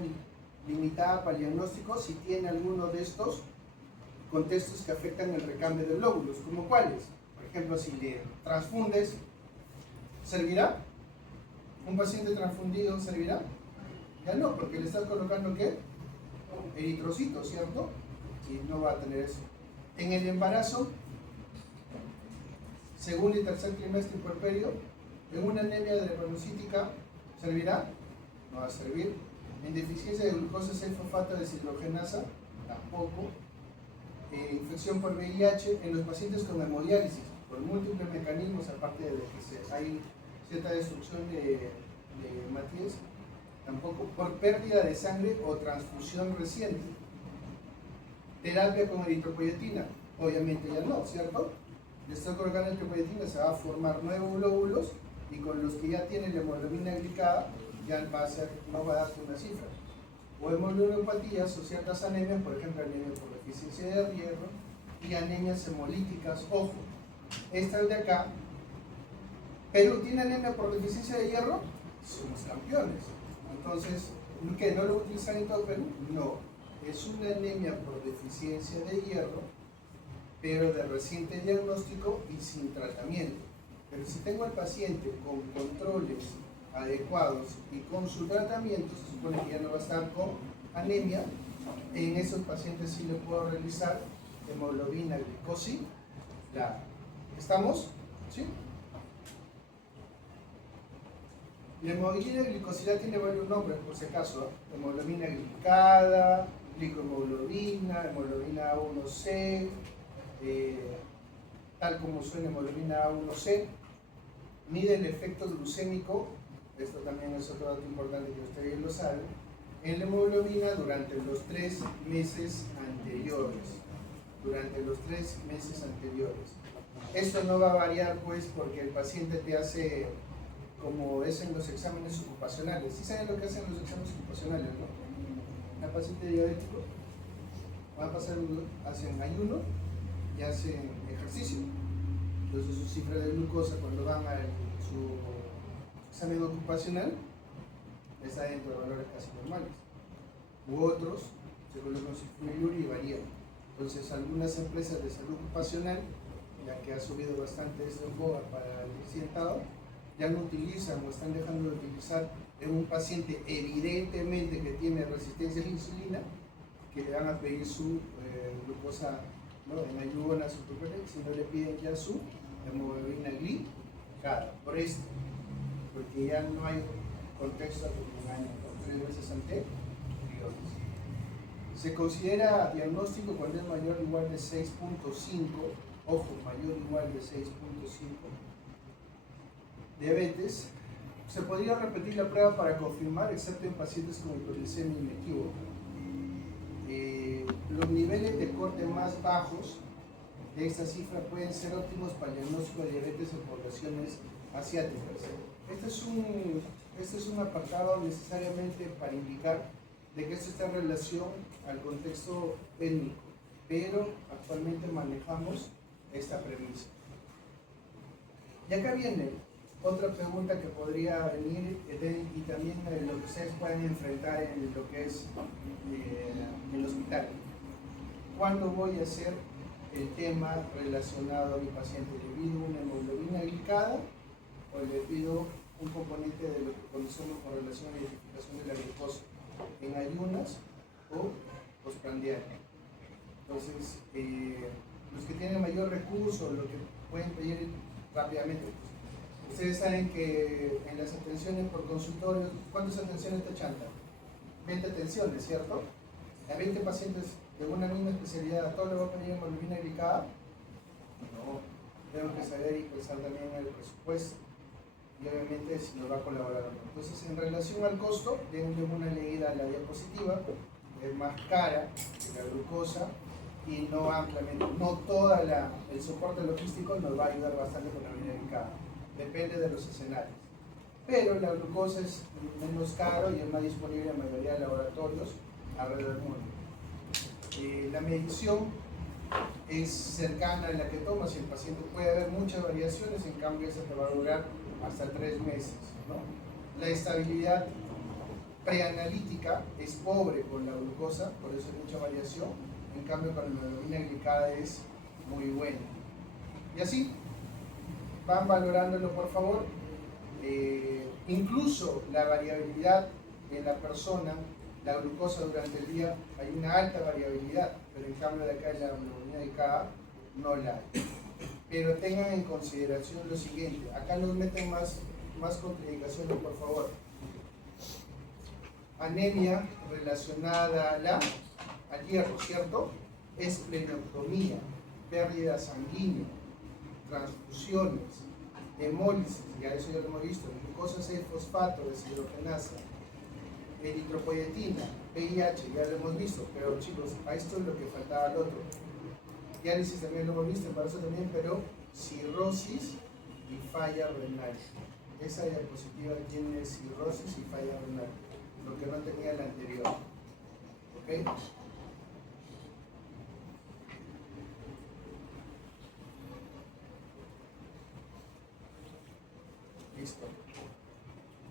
limitada para el diagnóstico si tiene alguno de estos contextos que afectan el recambio de glóbulos, como cuáles. Por ejemplo, si le transfundes, ¿servirá? ¿Un paciente transfundido servirá? Ya no, porque le estás colocando ¿qué? Eritrocito, ¿cierto? Y no va a tener eso. En el embarazo, segundo y tercer trimestre puerperio, en una anemia dermatocítica, ¿servirá? No va a servir. En deficiencia de glucosa 6-fosfato deshidrogenasa, tampoco. Infección por VIH en los pacientes con hemodiálisis, por múltiples mecanismos, aparte de que hay cierta destrucción de hematíes, tampoco. Por pérdida de sangre o transfusión reciente. Terapia con eritropoyetina, obviamente ya no, ¿cierto? Le estoy colocando eritropoyetina, se va a formar nuevos glóbulos y con los que ya tienen la hemoglobina glicada ya no va a darte una cifra. O hemoglobinopatías o ciertas anemias, por ejemplo anemia por deficiencia de hierro y anemias hemolíticas. Ojo, estas de acá, Perú tiene anemia por deficiencia de hierro, somos campeones. Entonces, ¿qué? ¿No lo utilizan en todo Perú? No, es una anemia por deficiencia de hierro, pero de reciente diagnóstico y sin tratamiento. Pero si tengo al paciente con controles adecuados y con su tratamiento, se supone que ya no va a estar con anemia, en esos pacientes sí le puedo realizar hemoglobina glicosilada. ¿Estamos? ¿Sí? La hemoglobina glicosilada tiene varios nombres, por si acaso. Hemoglobina glicada, glicohemoglobina, hemoglobina A1C, tal como suena hemoglobina A1C. Mide el efecto glucémico, esto también es otro dato importante que ustedes lo saben, en la hemoglobina durante los 3 meses anteriores. Durante los 3 meses anteriores. Esto no va a variar, pues, porque el paciente te hace, como es en los exámenes ocupacionales. ¿Sí saben lo que hacen los exámenes ocupacionales, no? El paciente diabético va a pasar, hacen ayuno y hacen ejercicio. Entonces su cifra de glucosa cuando van a su examen ocupacional está dentro de valores casi normales. U otros se colocan su fluidura y varían. Entonces algunas empresas de salud ocupacional, ya que ha subido bastante esto en boga para el accidentado, ya no utilizan o están dejando de utilizar en un paciente evidentemente que tiene resistencia a la insulina, que le van a pedir su glucosa, ¿no?, en ayunas o si no le piden ya su hemoglobina glicada. Por esto, porque ya no hay contexto como un año, 3 veces anteriores. Se considera diagnóstico cuando es mayor o igual de 6.5, ojo, mayor o igual de 6.5 diabetes. Se podría repetir la prueba para confirmar, excepto en pacientes con hipoglicemia inequívoca. Los niveles de corte más bajos de esta cifra pueden ser óptimos para el diagnóstico de diabetes en poblaciones asiáticas. Este es un apartado necesariamente para indicar de que esto está en relación al contexto étnico, pero actualmente manejamos esta premisa. Y acá viene otra pregunta que podría venir y también lo que ustedes pueden enfrentar en lo que es el hospital. ¿Cuándo voy a hacer el tema relacionado a mi paciente? ¿Le pido una hemoglobina glicada o le pido un componente de lo que conocemos con relación a la identificación de la glucosa en ayunas o postprandial? Entonces, los que tienen mayor recurso, lo que pueden pedir rápidamente. Ustedes saben que en las atenciones por consultorio, ¿cuántas atenciones te chantan? 20 atenciones, ¿cierto? A 20 pacientes de una misma especialidad, ¿a todos les va a pedir hemoglobina glicada? No, tengo que saber y pensar también en el presupuesto y obviamente si nos va a colaborar o no. Entonces, en relación al costo, denle una leída a la diapositiva, es más cara que la glucosa y no ampliamente, no todo el soporte logístico nos va a ayudar bastante con la hemoglobina glicada, depende de los escenarios. Pero la glucosa es menos caro y es más disponible en la mayoría de laboratorios alrededor del mundo. La medición es cercana a la que tomas y el paciente puede haber muchas variaciones, en cambio esa te va a durar hasta 3 meses, ¿no? La estabilidad preanalítica es pobre con la glucosa, por eso hay mucha variación, en cambio con la hemoglobina glicada es muy buena. Y así, van valorándolo por favor. Incluso la variabilidad en la persona, la glucosa durante el día, hay una alta variabilidad, pero en cambio de acá en la hemoglobina glicada no la hay. Pero tengan en consideración lo siguiente, acá nos meten más contraindicaciones por favor. Anemia relacionada al hierro, ¿cierto? Esplenectomía, pérdida sanguínea, transfusiones, hemólisis, ya eso ya lo hemos visto, glucosa 6-fosfato, deshidrogenasa, eritropoyetina, VIH, ya lo hemos visto, pero chicos, a esto es lo que faltaba al otro. Diálisis también lo hemos visto, embarazo también, pero cirrosis y falla renal. Esa diapositiva tiene cirrosis y falla renal, lo que no tenía la anterior. ¿Ok? Listo.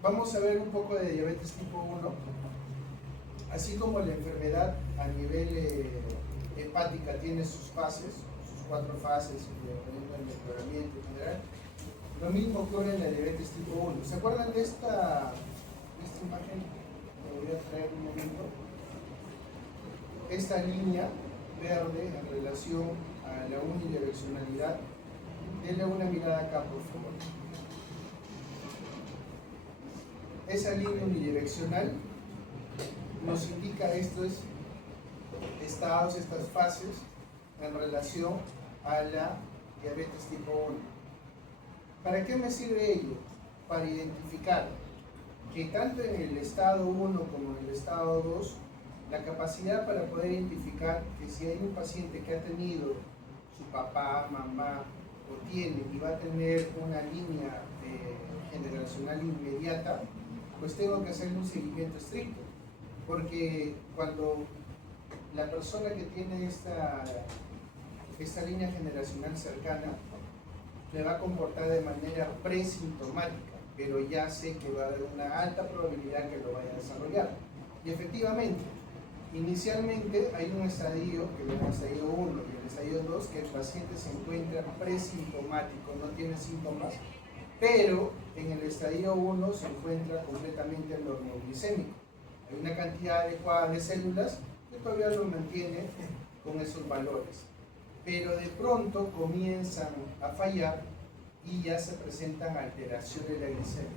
Vamos a ver un poco de diabetes tipo 1. Así como la enfermedad a nivel hepática tiene sus fases, sus 4 fases, dependiendo del mejoramiento en general, lo mismo ocurre en la diabetes tipo 1. ¿Se acuerdan de esta imagen? Me voy a traer un momento. esta línea verde en relación a la unidireccionalidad. Denle una mirada acá, por favor. Esa línea unidireccional nos indica estos estados, estas fases en relación a la diabetes tipo 1. ¿Para qué me sirve ello? Para identificar que tanto en el estado 1 como en el estado 2, la capacidad para poder identificar que si hay un paciente que ha tenido su papá, mamá, o tiene y va a tener una línea generacional inmediata, pues tengo que hacerle un seguimiento estricto, porque cuando la persona que tiene esta línea generacional cercana me va a comportar de manera presintomática, pero ya sé que va a haber una alta probabilidad que lo vaya a desarrollar. Y efectivamente, inicialmente hay un estadio, que es el estadio 1 y el estadio 2, que el paciente se encuentra presintomático, no tiene síntomas, pero en el estadio 1 se encuentra completamente normoglicémico. Hay una cantidad adecuada de células que todavía lo mantiene con esos valores, pero de pronto comienzan a fallar y ya se presentan alteraciones de la glicemia.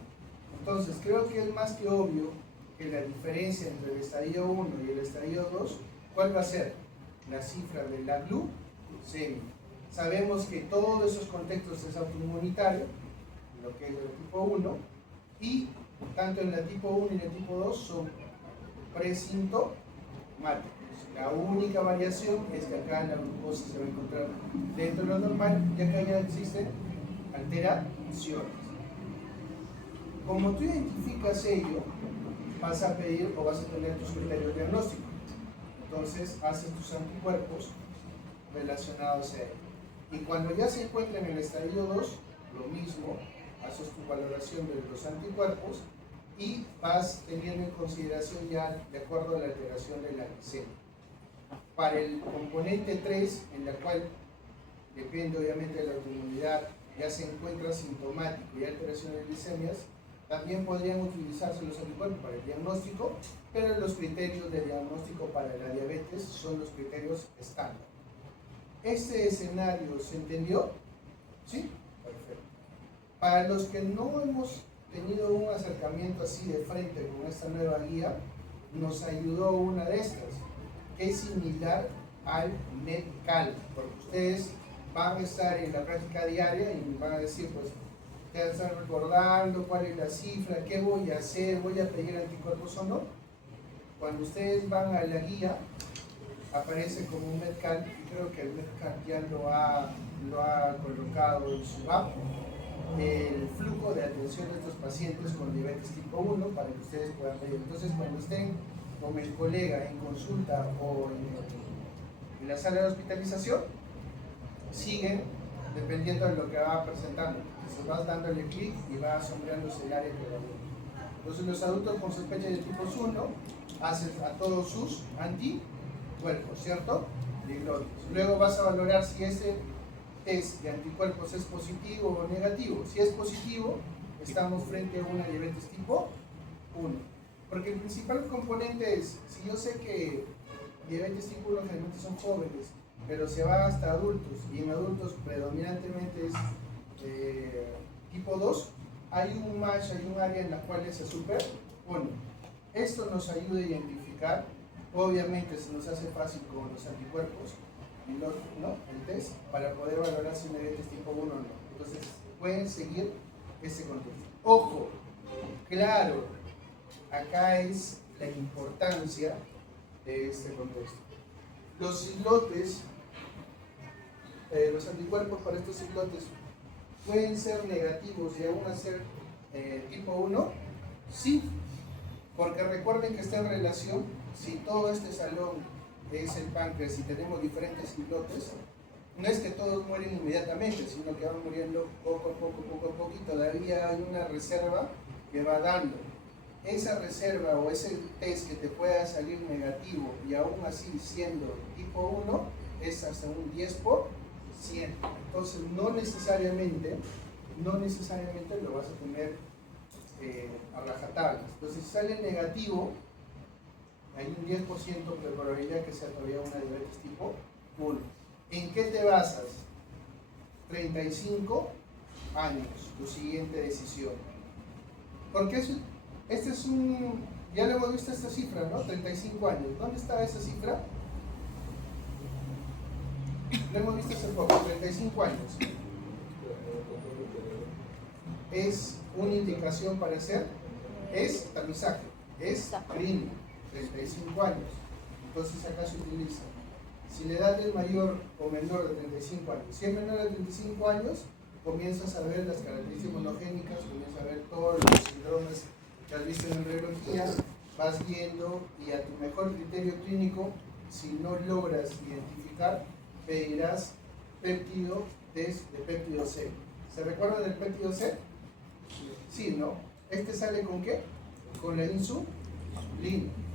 Entonces creo que es más que obvio que la diferencia entre el estadio 1 y el estadio 2, ¿cuál va a ser? La cifra de la glucemia. Sabemos que todos esos contextos es autoinmunitario, lo que es el tipo 1, y tanto en la tipo 1 y el tipo 2 son presintomáticos. La única variación es que acá la glucosa se va a encontrar dentro de lo normal, y acá ya existen alteraciones. Como tú identificas ello, vas a pedir o vas a tener tus criterios diagnósticos. Entonces haces tus anticuerpos relacionados a ello. Y cuando ya se encuentra en el estadio 2, lo mismo, haces tu valoración de los anticuerpos y vas teniendo en consideración ya de acuerdo a la alteración de la glicemia. Para el componente 3, en la cual depende obviamente de la autoinmunidad, ya se encuentra sintomático y alteración de glicemias, también podrían utilizarse los anticuerpos para el diagnóstico, pero los criterios de diagnóstico para la diabetes son los criterios estándar. ¿Este escenario se entendió? ¿Sí? Perfecto. Para los que no hemos tenido un acercamiento así de frente con esta nueva guía, nos ayudó una de estas, que es similar al Medcal, porque ustedes van a estar en la práctica diaria y van a decir, pues, ya están recordando cuál es la cifra, qué voy a hacer, voy a pedir anticuerpos o no. Cuando ustedes van a la guía, aparece como un Medcal, y creo que el Medcal ya lo ha colocado en su app, el flujo de atención de estos pacientes con diabetes tipo 1 para que ustedes puedan ver. Entonces, cuando estén con el colega en consulta o en la sala de hospitalización, siguen dependiendo de lo que va presentando. Entonces vas dándole clic y va sombreándose el área que va viendo. Entonces los adultos con sospecha de tipo 1 hacen a todos sus anticuerpos, ¿cierto? Luego vas a valorar si ese test de anticuerpos es positivo o negativo. Si es positivo, estamos frente a una diabetes tipo 1. Porque el principal componente es, si yo sé que diabetes tipo 1 generalmente son jóvenes, pero se va hasta adultos, y en adultos predominantemente es tipo 2, hay un match, hay un área en la cual se superpone. Esto nos ayuda a identificar, obviamente se nos hace fácil con los anticuerpos, ¿no? El test, para poder valorar si una diabetes tipo 1 o no. Entonces pueden seguir ese contexto. Ojo, claro, acá es la importancia de este contexto. Los islotes, los anticuerpos para estos islotes pueden ser negativos y aún ser tipo 1, sí, porque recuerden que está en relación, si todo este salón es el páncreas y tenemos diferentes islotes, no es que todos mueren inmediatamente, sino que van muriendo poco a poco, y todavía hay una reserva que va dando. Esa reserva o ese test que te pueda salir negativo y aún así siendo tipo 1 es hasta un 10%. Entonces no necesariamente lo vas a tener a rajatablas. Entonces si sale negativo, hay un 10% de probabilidad que sea todavía una diabetes tipo 1. ¿En qué te basas? 35 años, tu siguiente decisión. Porque este es un, ya lo hemos visto esta cifra, ¿no? 35 años. ¿Dónde está esa cifra? Lo hemos visto hace poco, 35 años. Es una indicación para hacer, es tamizaje, es clínico, 35 años. Entonces acá se utiliza. Si la edad es mayor o menor de 35 años, si es menor de 35 años, comienzas a ver las características monogénicas, comienzas a ver todos los síndromes que has visto en embriología, vas viendo y a tu mejor criterio clínico, si no logras identificar, pedirás péptido test de péptido C. ¿Se recuerdan del péptido C? Sí, ¿no? ¿Este sale con qué? Con la insulina.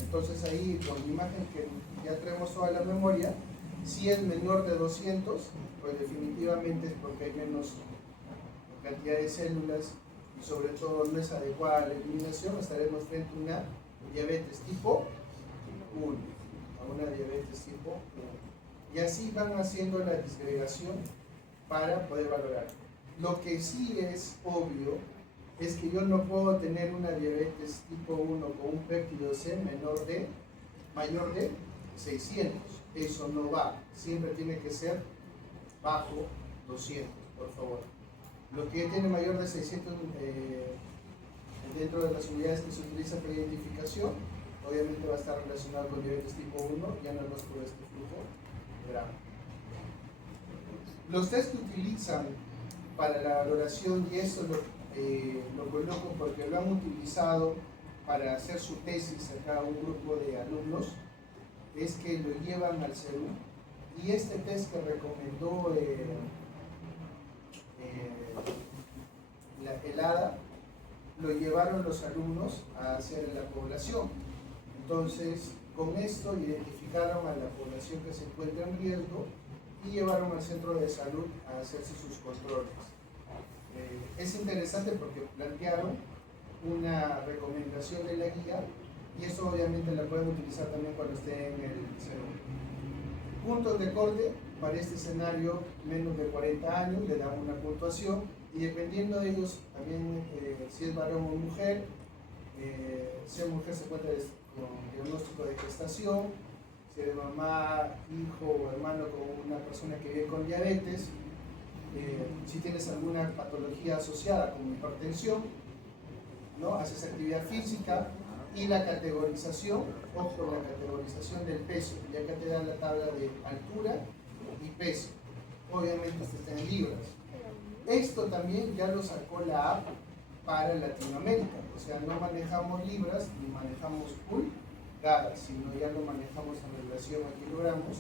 Entonces ahí con la imagen que ya traemos toda la memoria, si es menor de 200, pues definitivamente es porque hay menos cantidad de células y sobre todo no es adecuada la eliminación, estaremos frente a una diabetes tipo 1, a una diabetes tipo 1. Y así van haciendo la disgregación para poder valorar. Lo que sí es obvio es que yo no puedo tener una diabetes tipo 1 con un péptido C mayor de 600. Eso no va. Siempre tiene que ser bajo 200, por favor. Lo que tiene mayor de 600 dentro de las unidades que se utilizan para identificación, obviamente va a estar relacionado con diabetes tipo 1, ya no es por este flujo grave. Los test que utilizan para la valoración, y eso lo coloco porque lo han utilizado para hacer su tesis acá un grupo de alumnos, es que lo llevan al CERU, y este test que recomendó el ADA lo llevaron los alumnos a hacer en la población. Entonces, con esto identificaron a la población que se encuentra en riesgo y llevaron al centro de salud a hacerse sus controles. Es interesante porque plantearon una recomendación de la guía y eso obviamente la pueden utilizar también cuando estén en el CERU. Puntos de corte para este escenario, menos de 40 años, le dan una puntuación y dependiendo de ellos también si es varón o mujer, si es mujer se cuenta con diagnóstico de gestación, si eres mamá, hijo o hermano con una persona que vive con diabetes, si tienes alguna patología asociada como hipertensión, ¿no? Haces actividad física y la categorización, ojo, la categorización del peso, ya que te dan la tabla de altura y peso, obviamente está en libras. Esto también ya lo sacó la app para Latinoamérica, o sea, no manejamos libras ni manejamos pulgadas, sino ya lo manejamos en relación a kilogramos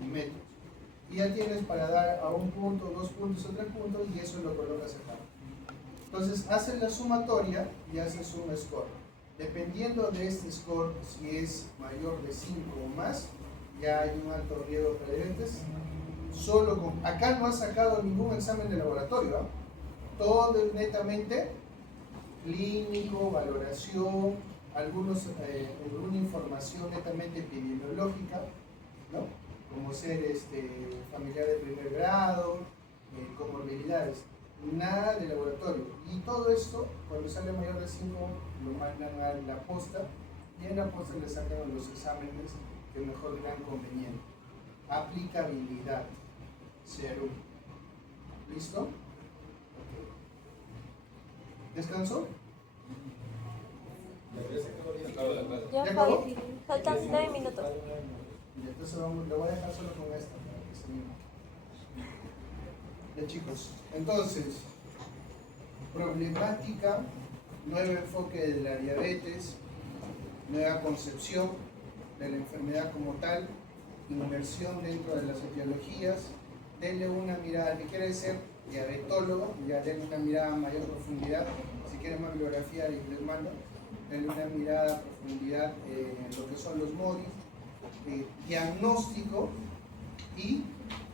y metros. Y ya tienes para dar a 1 punto, 2 puntos o 3 puntos y eso lo colocas acá. Entonces haces la sumatoria y haces un score. Dependiendo de este score, si es mayor de 5 o más, ya hay un alto riesgo de diabetes. Acá no ha sacado ningún examen de laboratorio, ¿eh? Todo es netamente clínico, valoración, alguna información netamente epidemiológica, ¿no? Como ser familiar de primer grado, comorbilidades, nada de laboratorio. Y todo esto, cuando sale mayor de 5, lo mandan a la posta y en la posta le sacan los exámenes que mejor crean conveniente. Aplicabilidad, CERU. ¿Listo? Okay. ¿Descansó? Ya acabó. Faltan 9 minutos. Y entonces lo voy a dejar solo con esta. Ya chicos, entonces, problemática, nuevo enfoque de la diabetes, nueva concepción de la enfermedad como tal, inmersión dentro de las etiologías, denle una mirada, que quiere ser diabetólogo, ya denle una mirada a mayor profundidad, si quieren más bibliografía les mando, denle una mirada a profundidad en lo que son los MODIS, diagnóstico y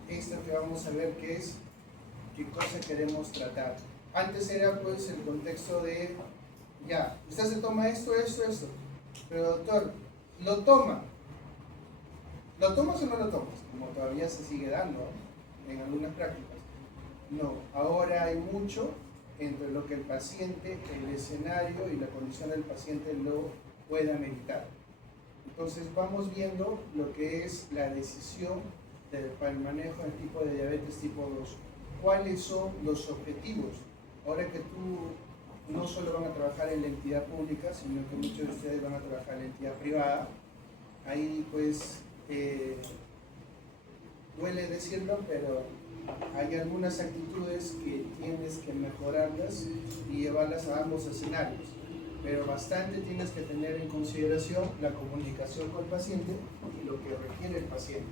esto que vamos a ver que es qué cosa queremos tratar. Antes era pues el contexto de, ya, usted se toma esto, pero doctor, ¿Lo toma? ¿Lo tomas o no lo tomas? Como todavía se sigue dando en algunas prácticas. No, ahora hay mucho entre lo que el paciente, el escenario y la condición del paciente lo pueda meditar. Entonces vamos viendo lo que es la decisión para el manejo del tipo de diabetes tipo 2. ¿Cuáles son los objetivos? Ahora que tú no solo van a trabajar en la entidad pública, sino que muchos de ustedes van a trabajar en la entidad privada, ahí pues duele decirlo, pero hay algunas actitudes que tienes que mejorarlas y llevarlas a ambos escenarios. Pero bastante tienes que tener en consideración la comunicación con el paciente y lo que requiere el paciente.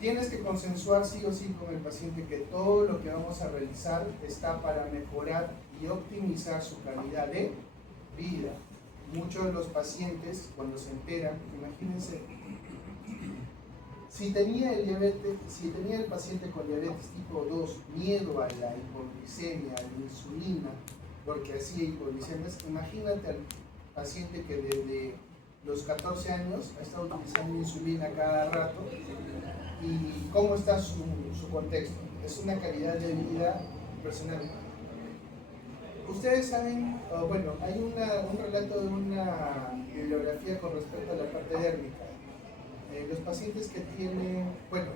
Tienes que consensuar sí o sí con el paciente que todo lo que vamos a realizar está para mejorar y optimizar su calidad de vida. Muchos de los pacientes, cuando se enteran, imagínense, si tenía el paciente con diabetes tipo 2 miedo a la hipoglicemia, a la insulina, porque hacía hipoglicemias, imagínate al paciente que desde los 14 años ha estado utilizando insulina cada rato y cómo está su contexto. Es una calidad de vida impresionante. Ustedes saben, bueno, hay un relato de una bibliografía con respecto a la parte dérmica. Los pacientes que tienen, bueno,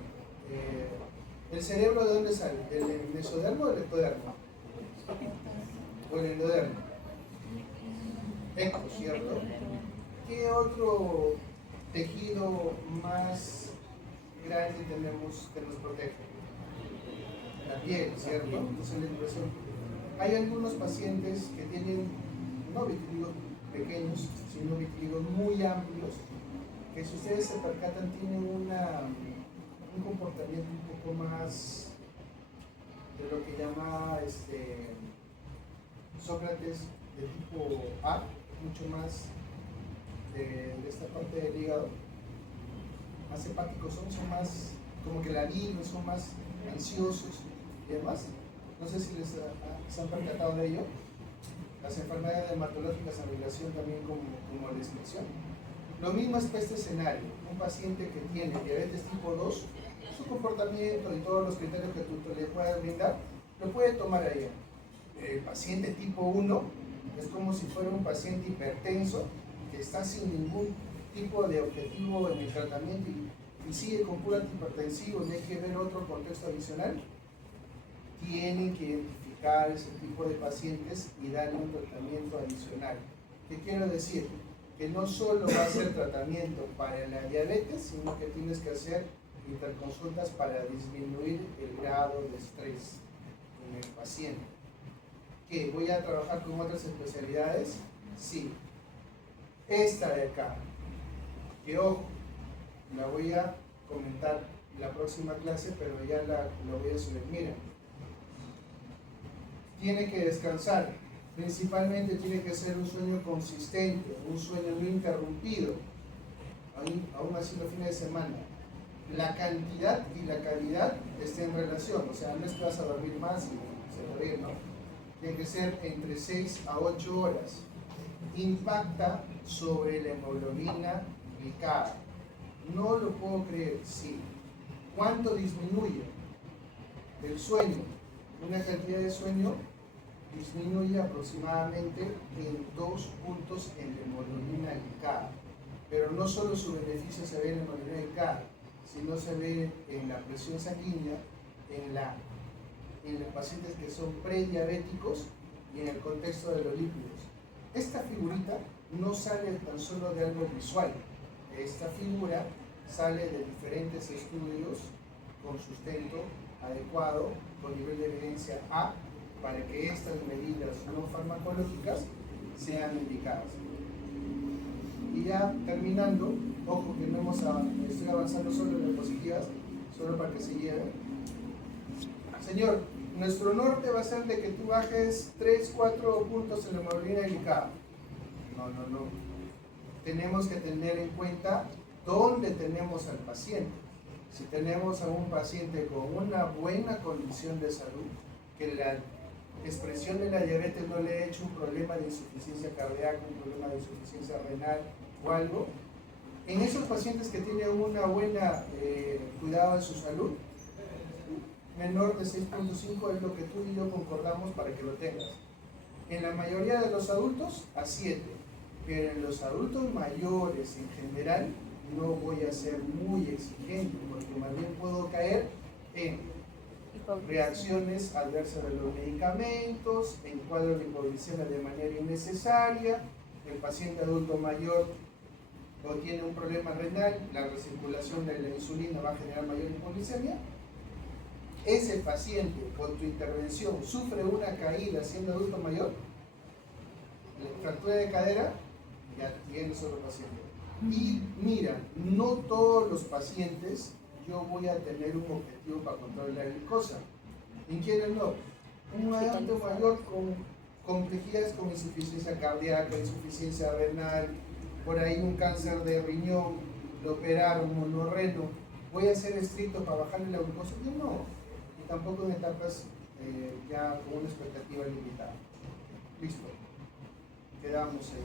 ¿el cerebro de dónde sale? ¿Del mesodermo o del ectodermo? O el endodermo. Ecto, ¿cierto? ¿Qué otro tejido más grande tenemos que nos protege? La piel, ¿cierto? Entonces la impresión. Hay algunos pacientes que tienen no vitiligo pequeños, sino vitíligos muy amplios, que si ustedes se percatan tienen un comportamiento un poco más de lo que llama Sócrates de tipo A, mucho más de esta parte del hígado, más hepáticos son más como que ladinos, son más ansiosos y demás. No sé si se han percatado de ello. Las enfermedades dermatológicas en relación también como descripción. Lo mismo es para este escenario. Un paciente que tiene diabetes tipo 2, su comportamiento y todos los criterios que tú le puedas brindar, lo puede tomar ahí. El paciente tipo 1 es como si fuera un paciente hipertenso que está sin ningún tipo de objetivo en el tratamiento y sigue con puro antihipertensivo y hay que ver otro contexto adicional. Tienen que identificar ese tipo de pacientes y darle un tratamiento adicional. ¿Qué quiero decir? Que no solo va a ser tratamiento para la diabetes, sino que tienes que hacer interconsultas para disminuir el grado de estrés en el paciente. ¿Qué? ¿Voy a trabajar con otras especialidades? Sí. Esta de acá, que ojo, la voy a comentar en la próxima clase, pero ya la voy a subir. Mira, tiene que descansar, principalmente tiene que ser un sueño consistente, un sueño no interrumpido, aún así los fines de semana. La cantidad y la calidad estén en relación, o sea, no es que vas a dormir más y se dormir, ¿no? Tiene que ser entre 6 a 8 horas. Impacta sobre la hemoglobina glicada. No lo puedo creer, sí. ¿Cuánto disminuye? El sueño. Una cantidad de sueño disminuye aproximadamente en 2 puntos en la hemoglobina glicada. Pero no solo su beneficio se ve en la hemoglobina glicada, sino se ve en la presión sanguínea, en los pacientes que son prediabéticos y en el contexto de los lípidos. Esta figurita no sale tan solo de algo visual. Esta figura sale de diferentes estudios con sustento adecuado, con nivel de evidencia A, para que estas medidas no farmacológicas sean indicadas. Y ya terminando, ojo que no estoy avanzando solo en diapositivas, solo para que se lleven. Señor, nuestro norte va a ser de que tú bajes 3-4 puntos en la hemoglobina glicada. No. Tenemos que tener en cuenta dónde tenemos al paciente. Si tenemos a un paciente con una buena condición de salud, que la expresión de la diabetes no le ha hecho un problema de insuficiencia cardíaca, un problema de insuficiencia renal o algo, En esos pacientes que tienen una buena cuidado de su salud, menor de 6.5 es lo que tú y yo concordamos para que lo tengas. En la mayoría de los adultos, a 7. Pero en los adultos mayores en general, no voy a ser muy exigente, porque más bien puedo caer en reacciones adversas de los medicamentos, en cuadros de hipoglicemia de manera innecesaria. El paciente adulto mayor o tiene un problema renal, la recirculación de la insulina va a generar mayor hipoglicemia. Ese paciente con tu intervención sufre una caída siendo adulto mayor, fractura de cadera, ya tienes otro paciente. Y mira, no todos los pacientes yo voy a tener un objetivo para controlar la glucosa. ¿En quiénes no? Un adulto mayor con complejidades como insuficiencia cardíaca, insuficiencia renal, por ahí un cáncer de riñón, lo operaron, monorreno. ¿Voy a ser estricto para bajarle la glucosa? Yo no. Y tampoco en etapas ya con una expectativa limitada. Listo. Quedamos ahí.